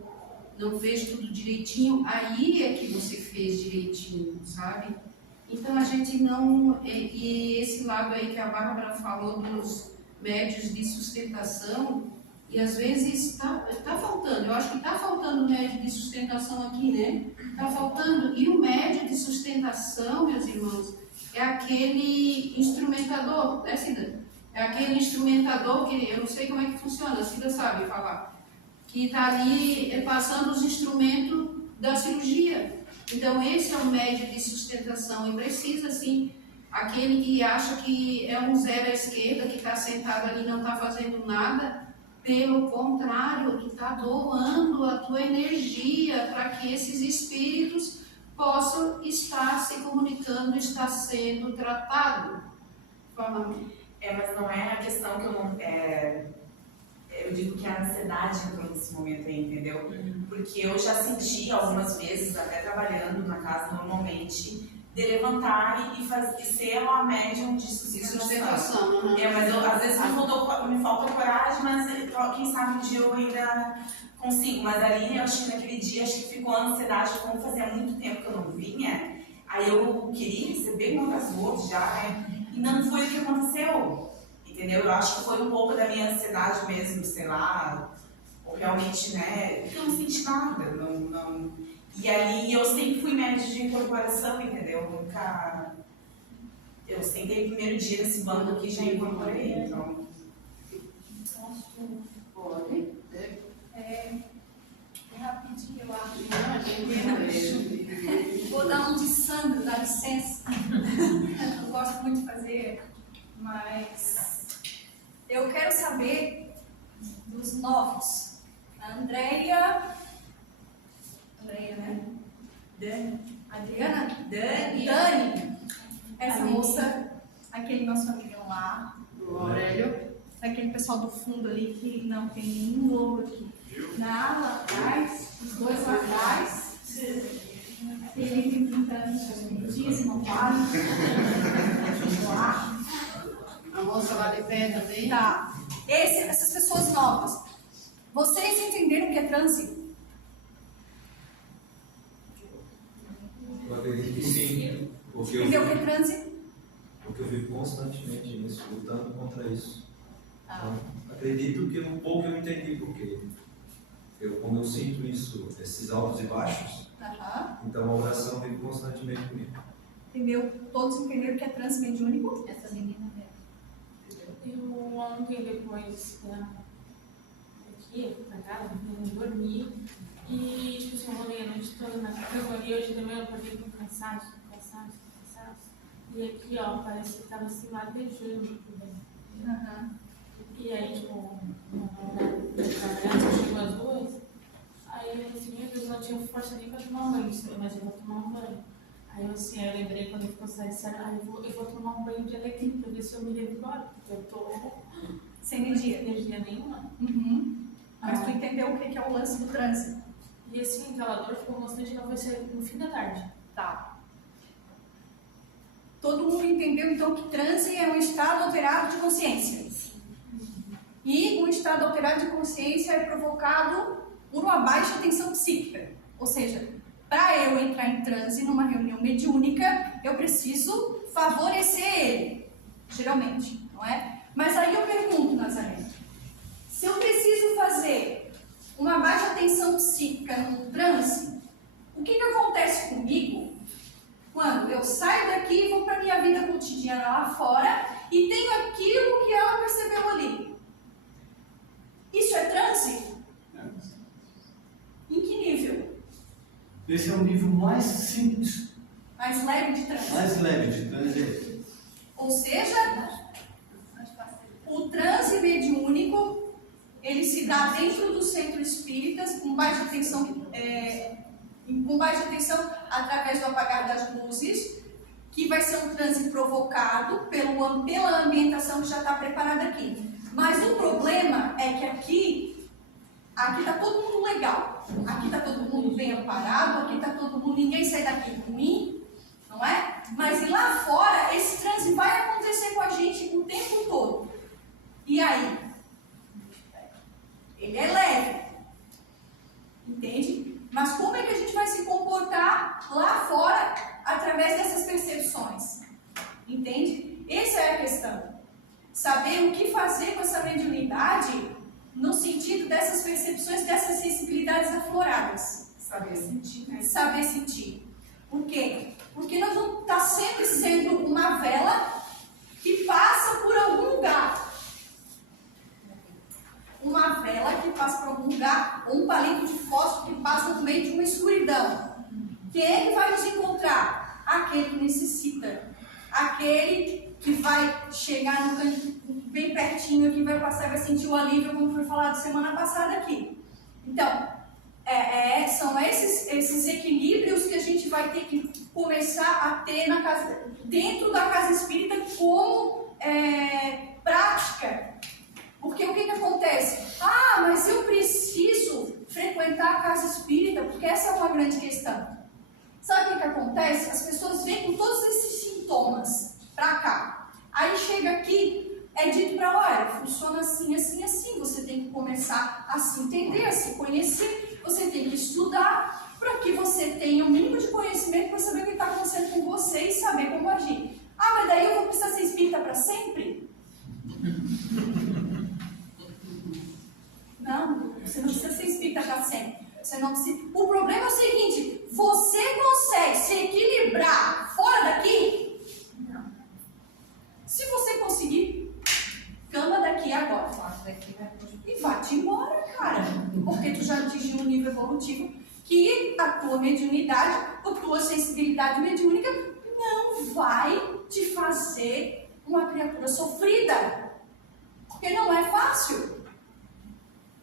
fez tudo direitinho, aí é que você fez direitinho, sabe? Então a gente não. E esse lado aí que a Bárbara falou dos médios de sustentação, e às vezes tá faltando, eu acho que está faltando médio de sustentação aqui, né? Está faltando. E o médio de sustentação, meus irmãos, é aquele instrumentador, né, Cida? É aquele instrumentador que eu não sei como é que funciona, a Cida sabe falar, que está ali passando os instrumentos da cirurgia. Então, esse é o médio de sustentação e precisa, assim, aquele que acha que é um zero à esquerda, que está sentado ali e não está fazendo nada. Pelo contrário, tu está doando a tua energia para que esses espíritos possam estar se comunicando, estar sendo tratado. Fala. Mas não é a questão que eu não... eu digo que a ansiedade entrou nesse momento aí, entendeu? Porque eu já senti algumas vezes, até trabalhando na casa normalmente, de levantar e ser uma médium de sustentação. Mas às vezes me falta coragem, mas quem sabe um dia eu ainda consigo. Mas ali, eu acho que naquele dia, acho que ficou a ansiedade, como fazia muito tempo que eu não vinha, aí eu queria receber uma das outras já, né? E não foi o que aconteceu, entendeu? Eu acho que foi um pouco da minha ansiedade mesmo, sei lá, ou realmente, né? Eu não senti nada, não... E ali eu sempre fui médium de incorporação, entendeu? Nunca... Eu sentei o primeiro dia nesse banco aqui e já incorporei, então... Pode. Rapidinho, eu acho. Vou dar um de Sandro, dá licença. Eu gosto muito de fazer, mas eu quero saber dos novos. A Andréia, né? Adriana? Dani. Essa moça, aquele nosso amigão lá. O Aurélio. Aquele pessoal do fundo ali que não tem nenhum logo aqui. Na ala atrás, os dois lá atrás. Ele tem 30 anos de espiritismo, quase. A moça lá de pé também. Tá. Essas pessoas novas, vocês entenderam o que é transe? Eu acredito que sim, porque eu Entendeu o que é transe? vivo constantemente nisso, lutando contra isso. Então, acredito que um pouco eu entendi, porque como eu sinto isso, esses altos e baixos, então a oração vive constantemente comigo. Entendeu? Todos entenderam o que é transe mediúnico? Essa menina Eu ontem, depois daqui pra casa, eu dormi e, tipo assim, eu rolei a noite toda na cama e hoje também eu acordei com cansaço. E aqui, ó, parece que tava assim, latejando por dentro. E aí, tipo, trabalhando, chegou às 2, aí eu assim, meu Deus, não tinha força nem pra tomar um banho, mas eu vou tomar um banho. Aí eu assim, eu lembrei quando ele ficou sério, eu vou tomar um banho de alecrim pra ver se eu me revigoro, porque eu tô Sem energia. nenhuma. Mas tu entendeu o que é o lance do transe? E assim, aquela dor ficou constante, não vai ser no fim da tarde. Tá. Todo mundo entendeu então que transe é um estado alterado de consciência. E um estado alterado de consciência é provocado por uma baixa tensão psíquica. Ou seja, para eu entrar em transe numa reunião mediúnica, eu preciso favorecer ele, geralmente, não é? Mas aí eu pergunto, Nazaré, se eu preciso fazer uma baixa tensão psíquica no transe, o que acontece comigo quando eu saio daqui e vou para a minha vida cotidiana lá fora e tenho aquilo que ela percebeu ali? Isso é transe? Em que nível? Esse é o nível mais simples, Mais leve de transe. mais leve de transe. Ou seja, o transe mediúnico, ele se dá dentro do centro espírita, com baixa tensão, através do apagar das luzes, que vai ser um transe provocado pela ambientação que já está preparada aqui. Mas o problema é que aqui está todo mundo legal, aqui está todo mundo bem amparado, aqui está todo mundo, ninguém sai daqui ruim, não é? Mas lá fora, esse transe vai acontecer com a gente o tempo todo. E aí? Ele é leve, entende? Mas como é que a gente vai se comportar lá fora através dessas percepções? Entende? Essa é a questão. Saber o que fazer com essa mediunidade no sentido dessas percepções, dessas sensibilidades afloradas. Saber sentir, né? Saber sentir. Por quê? Porque nós vamos estar sempre sendo uma vela que passa por algum lugar. Uma vela que passa por algum lugar, ou um palito de fósforo que passa no meio de uma escuridão. Quem é que vai nos encontrar? Aquele que necessita. Aquele que vai chegar no canto bem pertinho aqui, vai passar, vai sentir o alívio, como foi falado semana passada aqui. Então, são esses equilíbrios que a gente vai ter que começar a ter dentro da casa espírita como prática. Porque o que acontece? Ah, mas eu preciso frequentar a casa espírita, porque essa é uma grande questão. Sabe o que acontece? As pessoas vêm com todos esses sintomas pra cá. Aí chega aqui, é dito para ela, olha, funciona assim, assim, assim. Você tem que começar a se entender, a se conhecer. Você tem que estudar para que você tenha o mínimo de conhecimento para saber o que está acontecendo com você e saber como agir. Ah, mas daí eu vou precisar ser espírita para sempre? Não, você não precisa ser espírita para sempre. Você não precisa... O problema é o seguinte, você consegue se equilibrar fora daqui? Não. Se você conseguir, cama daqui agora. E vai-te embora, cara. Porque tu já atingiu um nível evolutivo que a tua mediunidade, a tua sensibilidade mediúnica não vai te fazer uma criatura sofrida. Porque não é fácil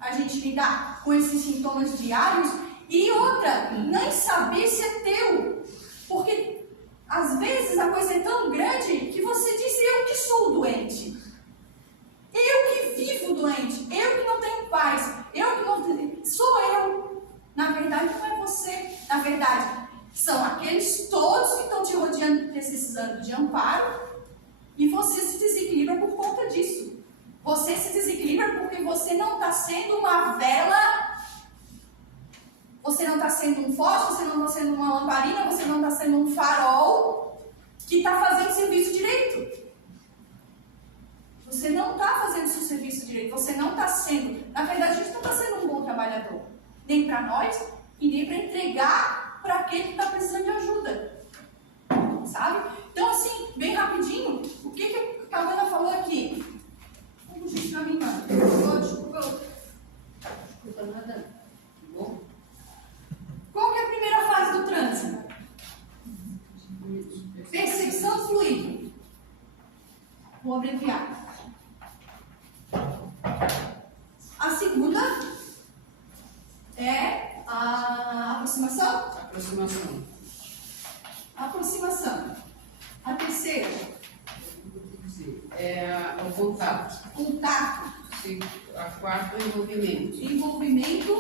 a gente lidar com esses sintomas diários. E outra, nem saber se é teu. Porque às vezes a coisa é tão grande que você diz, eu que sou doente. Eu que vivo doente. Eu que não tenho paz. Eu que não... Sou eu. Na verdade, não é você. Na verdade, são aqueles todos que estão te rodeando, precisando de amparo. E você se desequilibra por conta disso. Você se desequilibra porque você não está sendo uma vela, você não está sendo um fósforo, você não está sendo uma lamparina, você não está sendo um farol que está fazendo serviço direito. Você não está fazendo seu serviço direito, você não está sendo, na verdade a gente não está sendo um bom trabalhador, nem para nós e nem para entregar para aquele que está precisando de ajuda, sabe? Então assim, bem rapidinho, o que a Carolina falou aqui? Vamos gente para mim, mano. Desculpa, nada. Bom. Qual que é a primeira fase do transe? Percepção do fluido. Vou abreviar. A segunda é a aproximação? Aproximação. A terceira? É o contato. Contato. A quarta é envolvimento. Envolvimento.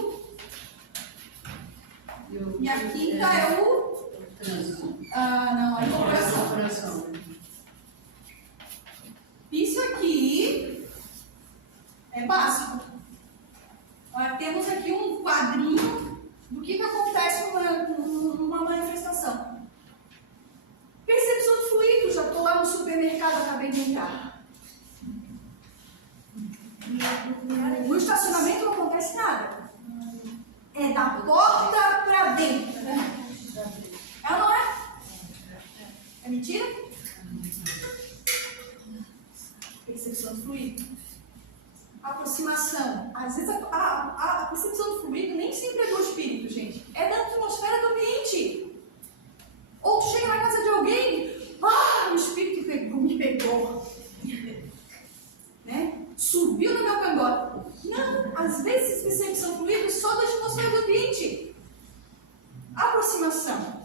E a quinta é o trânsito. Não, a incorporação. Incorporação. Isso aqui é básico. Nós temos aqui um quadrinho do que acontece numa manifestação. Percepção do fluido, já estou lá no supermercado, acabei de entrar. No estacionamento não acontece nada. da porta para dentro. É ou não é? É mentira? Percepção do fluido. Aproximação. Às vezes a percepção do fluido nem sempre é do espírito, gente. É da atmosfera do ambiente. Ou tu chega na casa de alguém, o espírito me pegou. Né? Subiu no meu cangote. Não, às vezes percepção do fluido só da atmosfera do ambiente. Aproximação.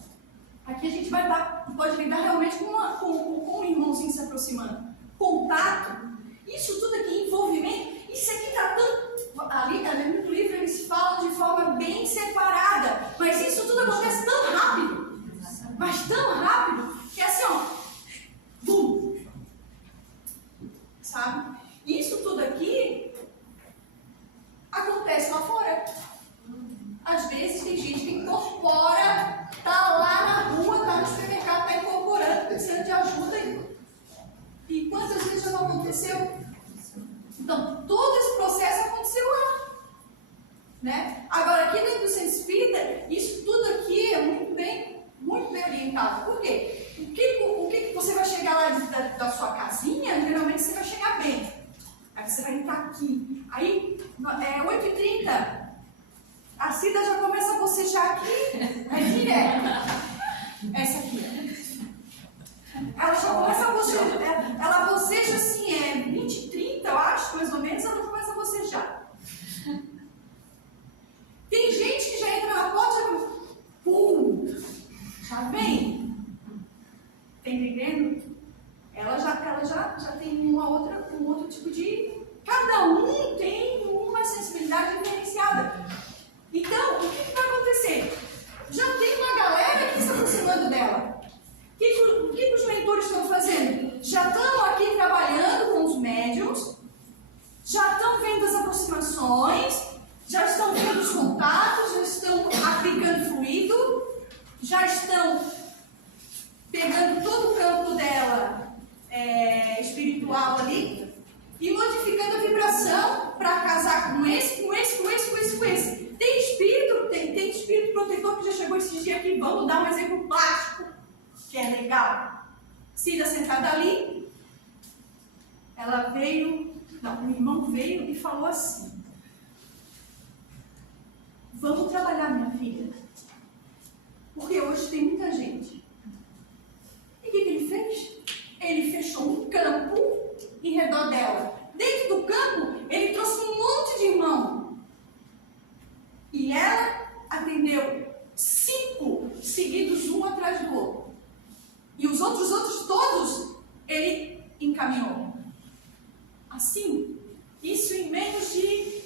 Aqui a gente pode lidar realmente com um irmãozinho se aproximando. Contato. Isso tudo aqui, envolvimento. Isso aqui está tão... Ali no livro eles falam de forma bem separada. Mas isso tudo acontece tão rápido. Mas tão rápido que é assim, ó. Bum! Sabe? Isso tudo aqui acontece lá fora. Às vezes tem gente que incorpora, tá lá na rua, tá no supermercado, tá incorporando, precisando de ajuda. E quantas vezes já não aconteceu? Então, todo esse processo aconteceu lá. Né? Agora, aqui dentro do Centro Espírita, isso tudo aqui é muito bem orientado. Por quê? O que você vai chegar lá da sua casinha, geralmente você vai chegar bem. Aí você vai entrar aqui. Aí, 8h30, a Cida já começa a bocejar aqui, é direto. Essa aqui. Ela já começa a bocejar. Ela boceja assim, 20h30, eu acho, mais ou menos, ela começa a bocejar. Tem gente que já entra na porta e já vem. Tá entendendo? Ela já tem um outro tipo de... Cada um tem uma sensibilidade diferenciada. Então, o que vai acontecer? Já tem uma galera aqui se aproximando dela. O que os mentores estão fazendo? Já estão aqui trabalhando com os médiums, já estão vendo as aproximações, já estão vendo os contatos, já estão aplicando fluido, já estão pegando todo o campo dela espiritual ali e modificando a vibração para casar com esse. Tem espírito protetor que já chegou esses dias aqui. Vamos dar um exemplo prático, que é legal. Cida sentada ali, ela veio, o irmão veio e falou assim: vamos trabalhar, minha filha, porque hoje tem muita gente. E o que ele fez? Ele fechou um campo em redor dela. Dentro do campo, ele trouxe um monte de irmão. E ela atendeu 5 seguidos, um atrás do outro. E os outros todos, ele encaminhou. Assim, isso em menos de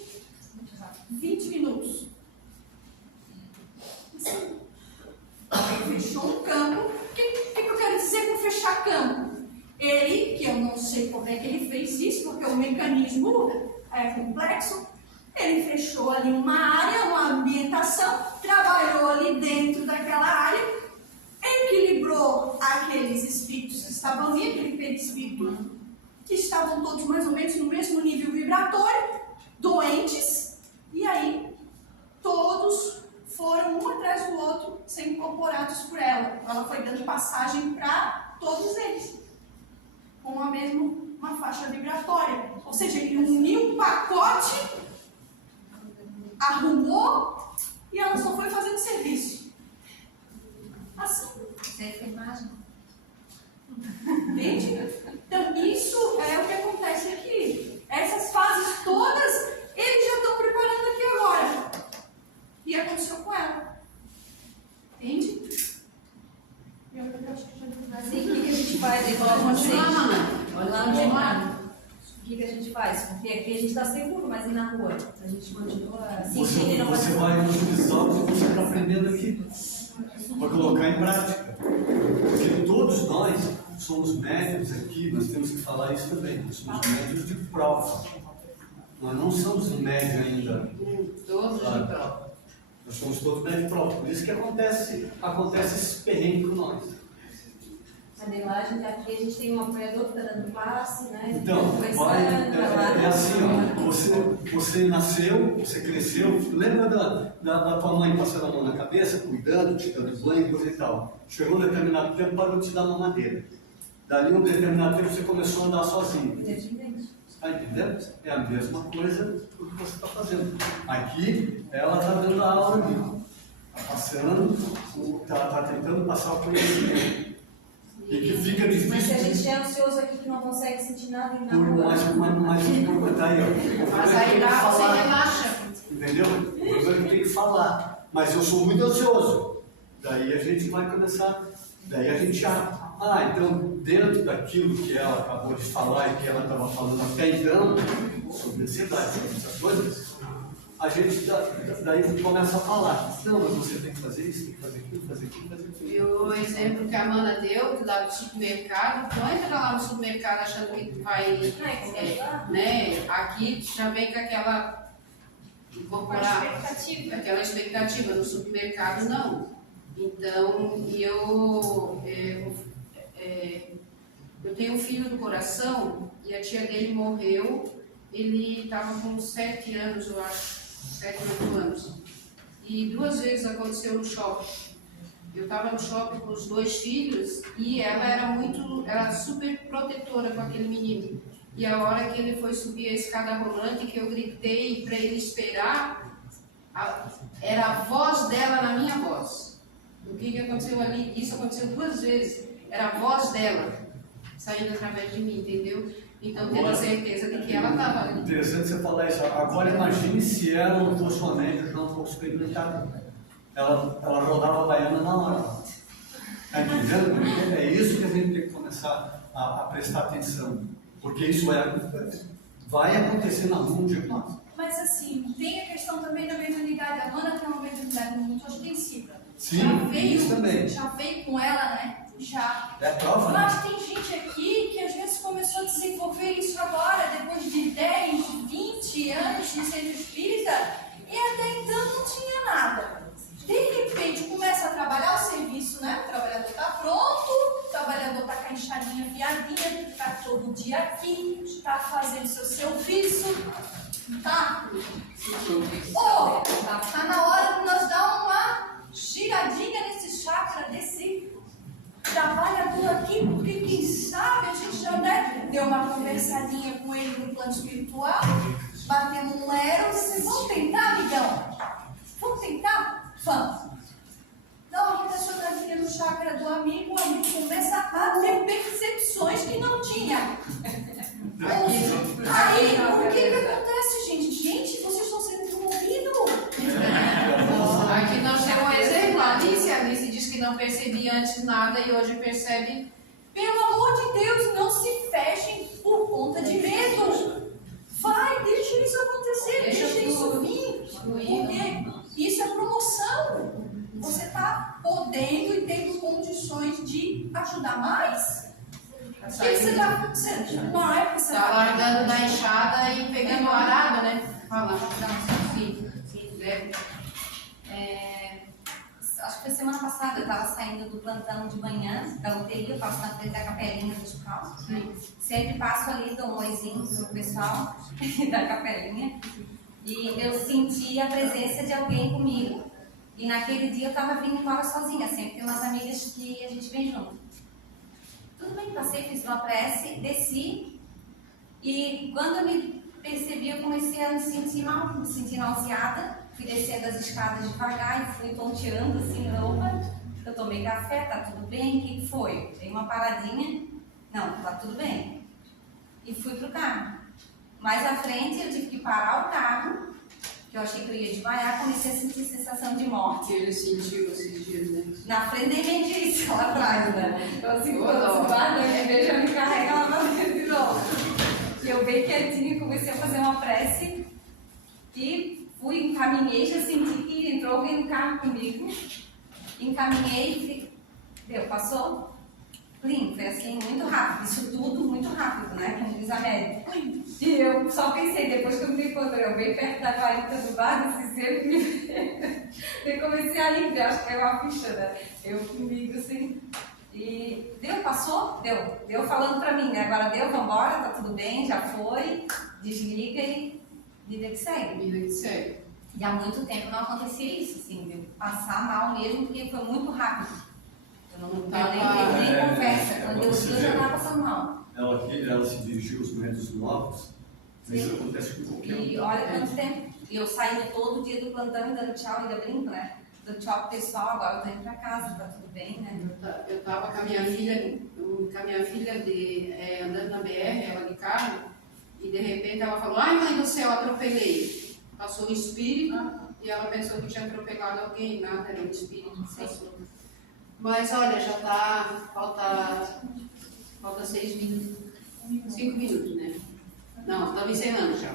20 minutos. Assim. Ele fechou um campo. O que eu quero dizer com fechar campo? Ele, que eu não sei como é que ele fez isso, porque o mecanismo é complexo, ele fechou ali uma área, uma ambientação, trabalhou ali dentro daquela área, equilibrou aqueles espíritos que estavam ali, aquele perispírito, que estavam todos mais ou menos no mesmo nível vibratório, doentes, e aí todos foram um atrás do outro, sendo incorporados por ela. Ela foi dando passagem para todos eles, com uma faixa vibratória. Ou seja, ele uniu um pacote, arrumou, e ela só foi fazendo serviço. Assim. Essa imagem. Entende? Então, isso é o que acontece aqui. Essas fases todas, eles já estão preparando aqui agora. E aconteceu com ela. Entende? Eu acho que já... Assim, o que a gente faz aí? Olha lá onde é. O que a gente faz? Porque aqui a gente está seguro, mas e na rua? A gente continua sentindo e não Você vai nos episódios e você está aprendendo aqui. Para colocar em prática. Porque todos nós somos médios aqui, nós temos que falar isso também. Nós somos médios de prova. Nós não somos médios ainda. Todos Claro. de prova. Nós somos todos médios de prova. Por isso que acontece esse perrengue com nós. modelagem, aqui a gente tem um apoiador que está dando passe, né? Então, vai, é assim, ó, você nasceu, você cresceu, lembra da tua mãe passando a mão na cabeça, cuidando, te dando banho, coisa e tal. Chegou um determinado tempo, parou de te dar mamadeira. Dali um determinado tempo você começou a andar sozinho. Está entendendo? É a mesma coisa do que você está fazendo. Aqui, ela está dando a aula ali. Está passando, está tentando passar o conhecimento. E que fica difícil. Mas se a gente é ansioso aqui que não consegue sentir nada e não. Mas daí, ó. Mas aí dá, você relaxa. Entendeu? O problema é que tem que falar. Mas eu sou muito ansioso. Daí a gente vai começar. Daí a gente já. Então, dentro daquilo que ela acabou de falar e que ela estava falando até então, sobre ansiedade, sobre essas coisas, a gente daí começa a falar. Não, mas você tem que fazer isso, tem que fazer aquilo, fazer aquilo, fazer aquilo. E o exemplo que a Amanda deu, lá do supermercado, não entra lá no supermercado achando que vai, né? Aqui já vem com aquela aquela expectativa, no supermercado não. Então, eu tenho um filho do coração e a tia dele morreu, ele estava com 7 anos, eu acho, 7, 8 anos. E 2 vezes aconteceu no shopping. Eu estava no shopping com os 2 filhos e ela era super protetora com aquele menino. E a hora que ele foi subir a escada rolante, que eu gritei para ele esperar, era a voz dela na minha voz. O que aconteceu ali? Isso aconteceu 2 vezes. Era a voz dela saindo através de mim, entendeu? Então, tenho certeza de que ela estava ali. Interessante você falar isso. Agora, imagine se ela não fosse uma médica, não fosse experimentada. Ela rodava a baiana na hora. Está entendendo? É isso que a gente tem que começar a prestar atenção. Porque isso vai acontecer na mão de nós. Mas assim, tem a questão também da mediunidade. A Ana tem uma mediunidade muito ostensiva. Sim, já também. Já veio com ela, né? Já. É a prova, Mas né? tem gente aqui que às vezes começou a desenvolver isso agora, depois de 10, 20 anos no centro espírita, e até então não tinha nada. De repente começa a trabalhar o serviço, né? O trabalhador está pronto, o trabalhador está com a enxadinha fiadinha, está todo dia aqui, está fazendo seu serviço, tá? Tá na hora de nós dar uma giradinha nesse chakra, desse trabalhador aqui, porque quem sabe a gente já deu uma conversadinha com ele no plano espiritual, batendo um ero, vocês vão tentar, amigão? Vamos tentar? Vamos. Dá uma rotacionadinha no chakra do amigo, o amigo começa a ter percepções que não tinha. Aí, o que acontece, gente? Gente, vocês estão sendo promovidos. Aqui nós temos um exemplo. A Alice diz que não percebia antes nada e hoje percebe. Pelo amor de Deus, não se fechem por conta de medo. Vai, deixa isso acontecer, deixa isso vir. Porque isso é promoção. Você está podendo e tendo condições de ajudar mais. O que você está acontecendo? Não é porque você está largando da enxada e pegando o arado, né? Fala, sim, deve. Acho que foi semana passada, eu estava saindo do plantão de manhã, da UTI, eu passo na frente da capelinha do hospital. Sempre passo ali, dou um oizinho pro pessoal da capelinha. E eu senti a presença de alguém comigo. E naquele dia eu estava vindo embora sozinha, sempre tem umas amigas que a gente vem junto. Tudo bem, passei, fiz uma prece, desci. E quando eu me percebi, eu comecei a me sentir mal, me sentir nauseada. Fui descendo as escadas devagar e fui tonteando assim, opa, eu tomei café, tá tudo bem, o que foi? Dei uma paradinha, não, tá tudo bem. E fui pro carro. Mais à frente eu tive que parar o carro, que eu achei que eu ia desmaiar, comecei a sentir sensação de morte. Que ele sentiu esses dias, né? Na frente da emergência, lá atrás, né? Eu assim, guarda, eu vejo, eu me carrego lá pra dentro de novo. E eu bem quietinha, comecei a fazer uma prece e fui, encaminhei, já senti que entrou alguém no carro comigo, encaminhei, deu, passou, plim, foi assim, muito rápido, isso tudo muito rápido, né, como diz a médica. E eu só pensei, depois que eu me encontrei, eu bem perto da guarita do bar, desse sempre eu comecei a limpar, acho que é uma ficha, né, eu comigo assim, E deu, passou? Deu. Deu falando pra mim, né? Agora deu, vambora, tá tudo bem, já foi, desliga e vida que segue. Vida que segue. E há muito tempo não acontecia isso, assim, de eu passar mal mesmo, porque foi muito rápido. Eu não Tava- nem teve nem conversa. Quando eu você vi, eu já vê. estava passando mal. Ela se dirigiu aos momentos novos, mas isso acontece com qualquer um. E olha quanto tempo. E eu saindo todo dia do plantão e dando tchau, ainda brinco, né? Dando tchau pro pessoal, agora eu tô indo pra casa, tá tudo bem, né? Eu estava com a minha filha, andando na BR, ela de carro, e de repente ela falou, ai mãe do céu, atropelei. Passou um espírito e ela pensou que tinha atropelado alguém, nada, era um espírito que passou. Mas olha, já está, falta 6 minutos, 5 minutos, né? Não, estamos encerrando já.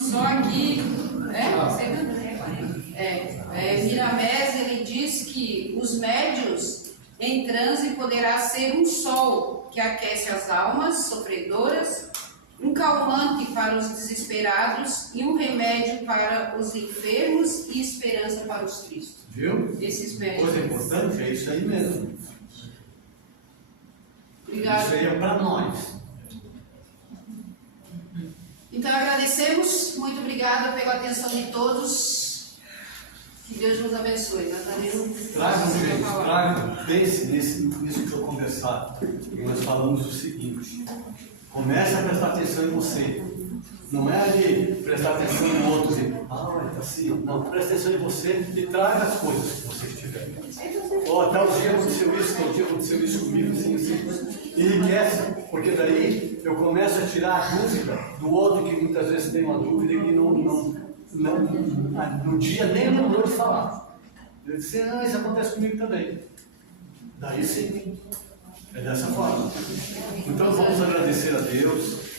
Só que, encerrando, né? Miramés, ele diz que os médios em transe poderá ser um sol que aquece as almas sofredoras, um calmante para os desesperados e um remédio para os enfermos e esperança para os tristes. Viu? Esses médios. Coisa importante é isso aí mesmo. Obrigada. Isso aí é para nós. Então agradecemos, muito obrigada pela atenção de todos. Que Deus nos abençoe. Natalino. Tragam, gente, tragam. Pense nisso que eu conversar. E nós falamos o seguinte: comece a prestar atenção em você. Não é ali prestar atenção em outros e, tá assim. Não, preste atenção em você e traga as coisas que você tiver. Tal dia aconteceu isso, tal dia aconteceu isso comigo, assim. Enriquece, porque daí eu começo a tirar a dúvida do outro que muitas vezes tem uma dúvida e que no dia nem lembrou de falar. Ele disse, isso acontece comigo também. Daí sim, é dessa forma. Então vamos agradecer a Deus.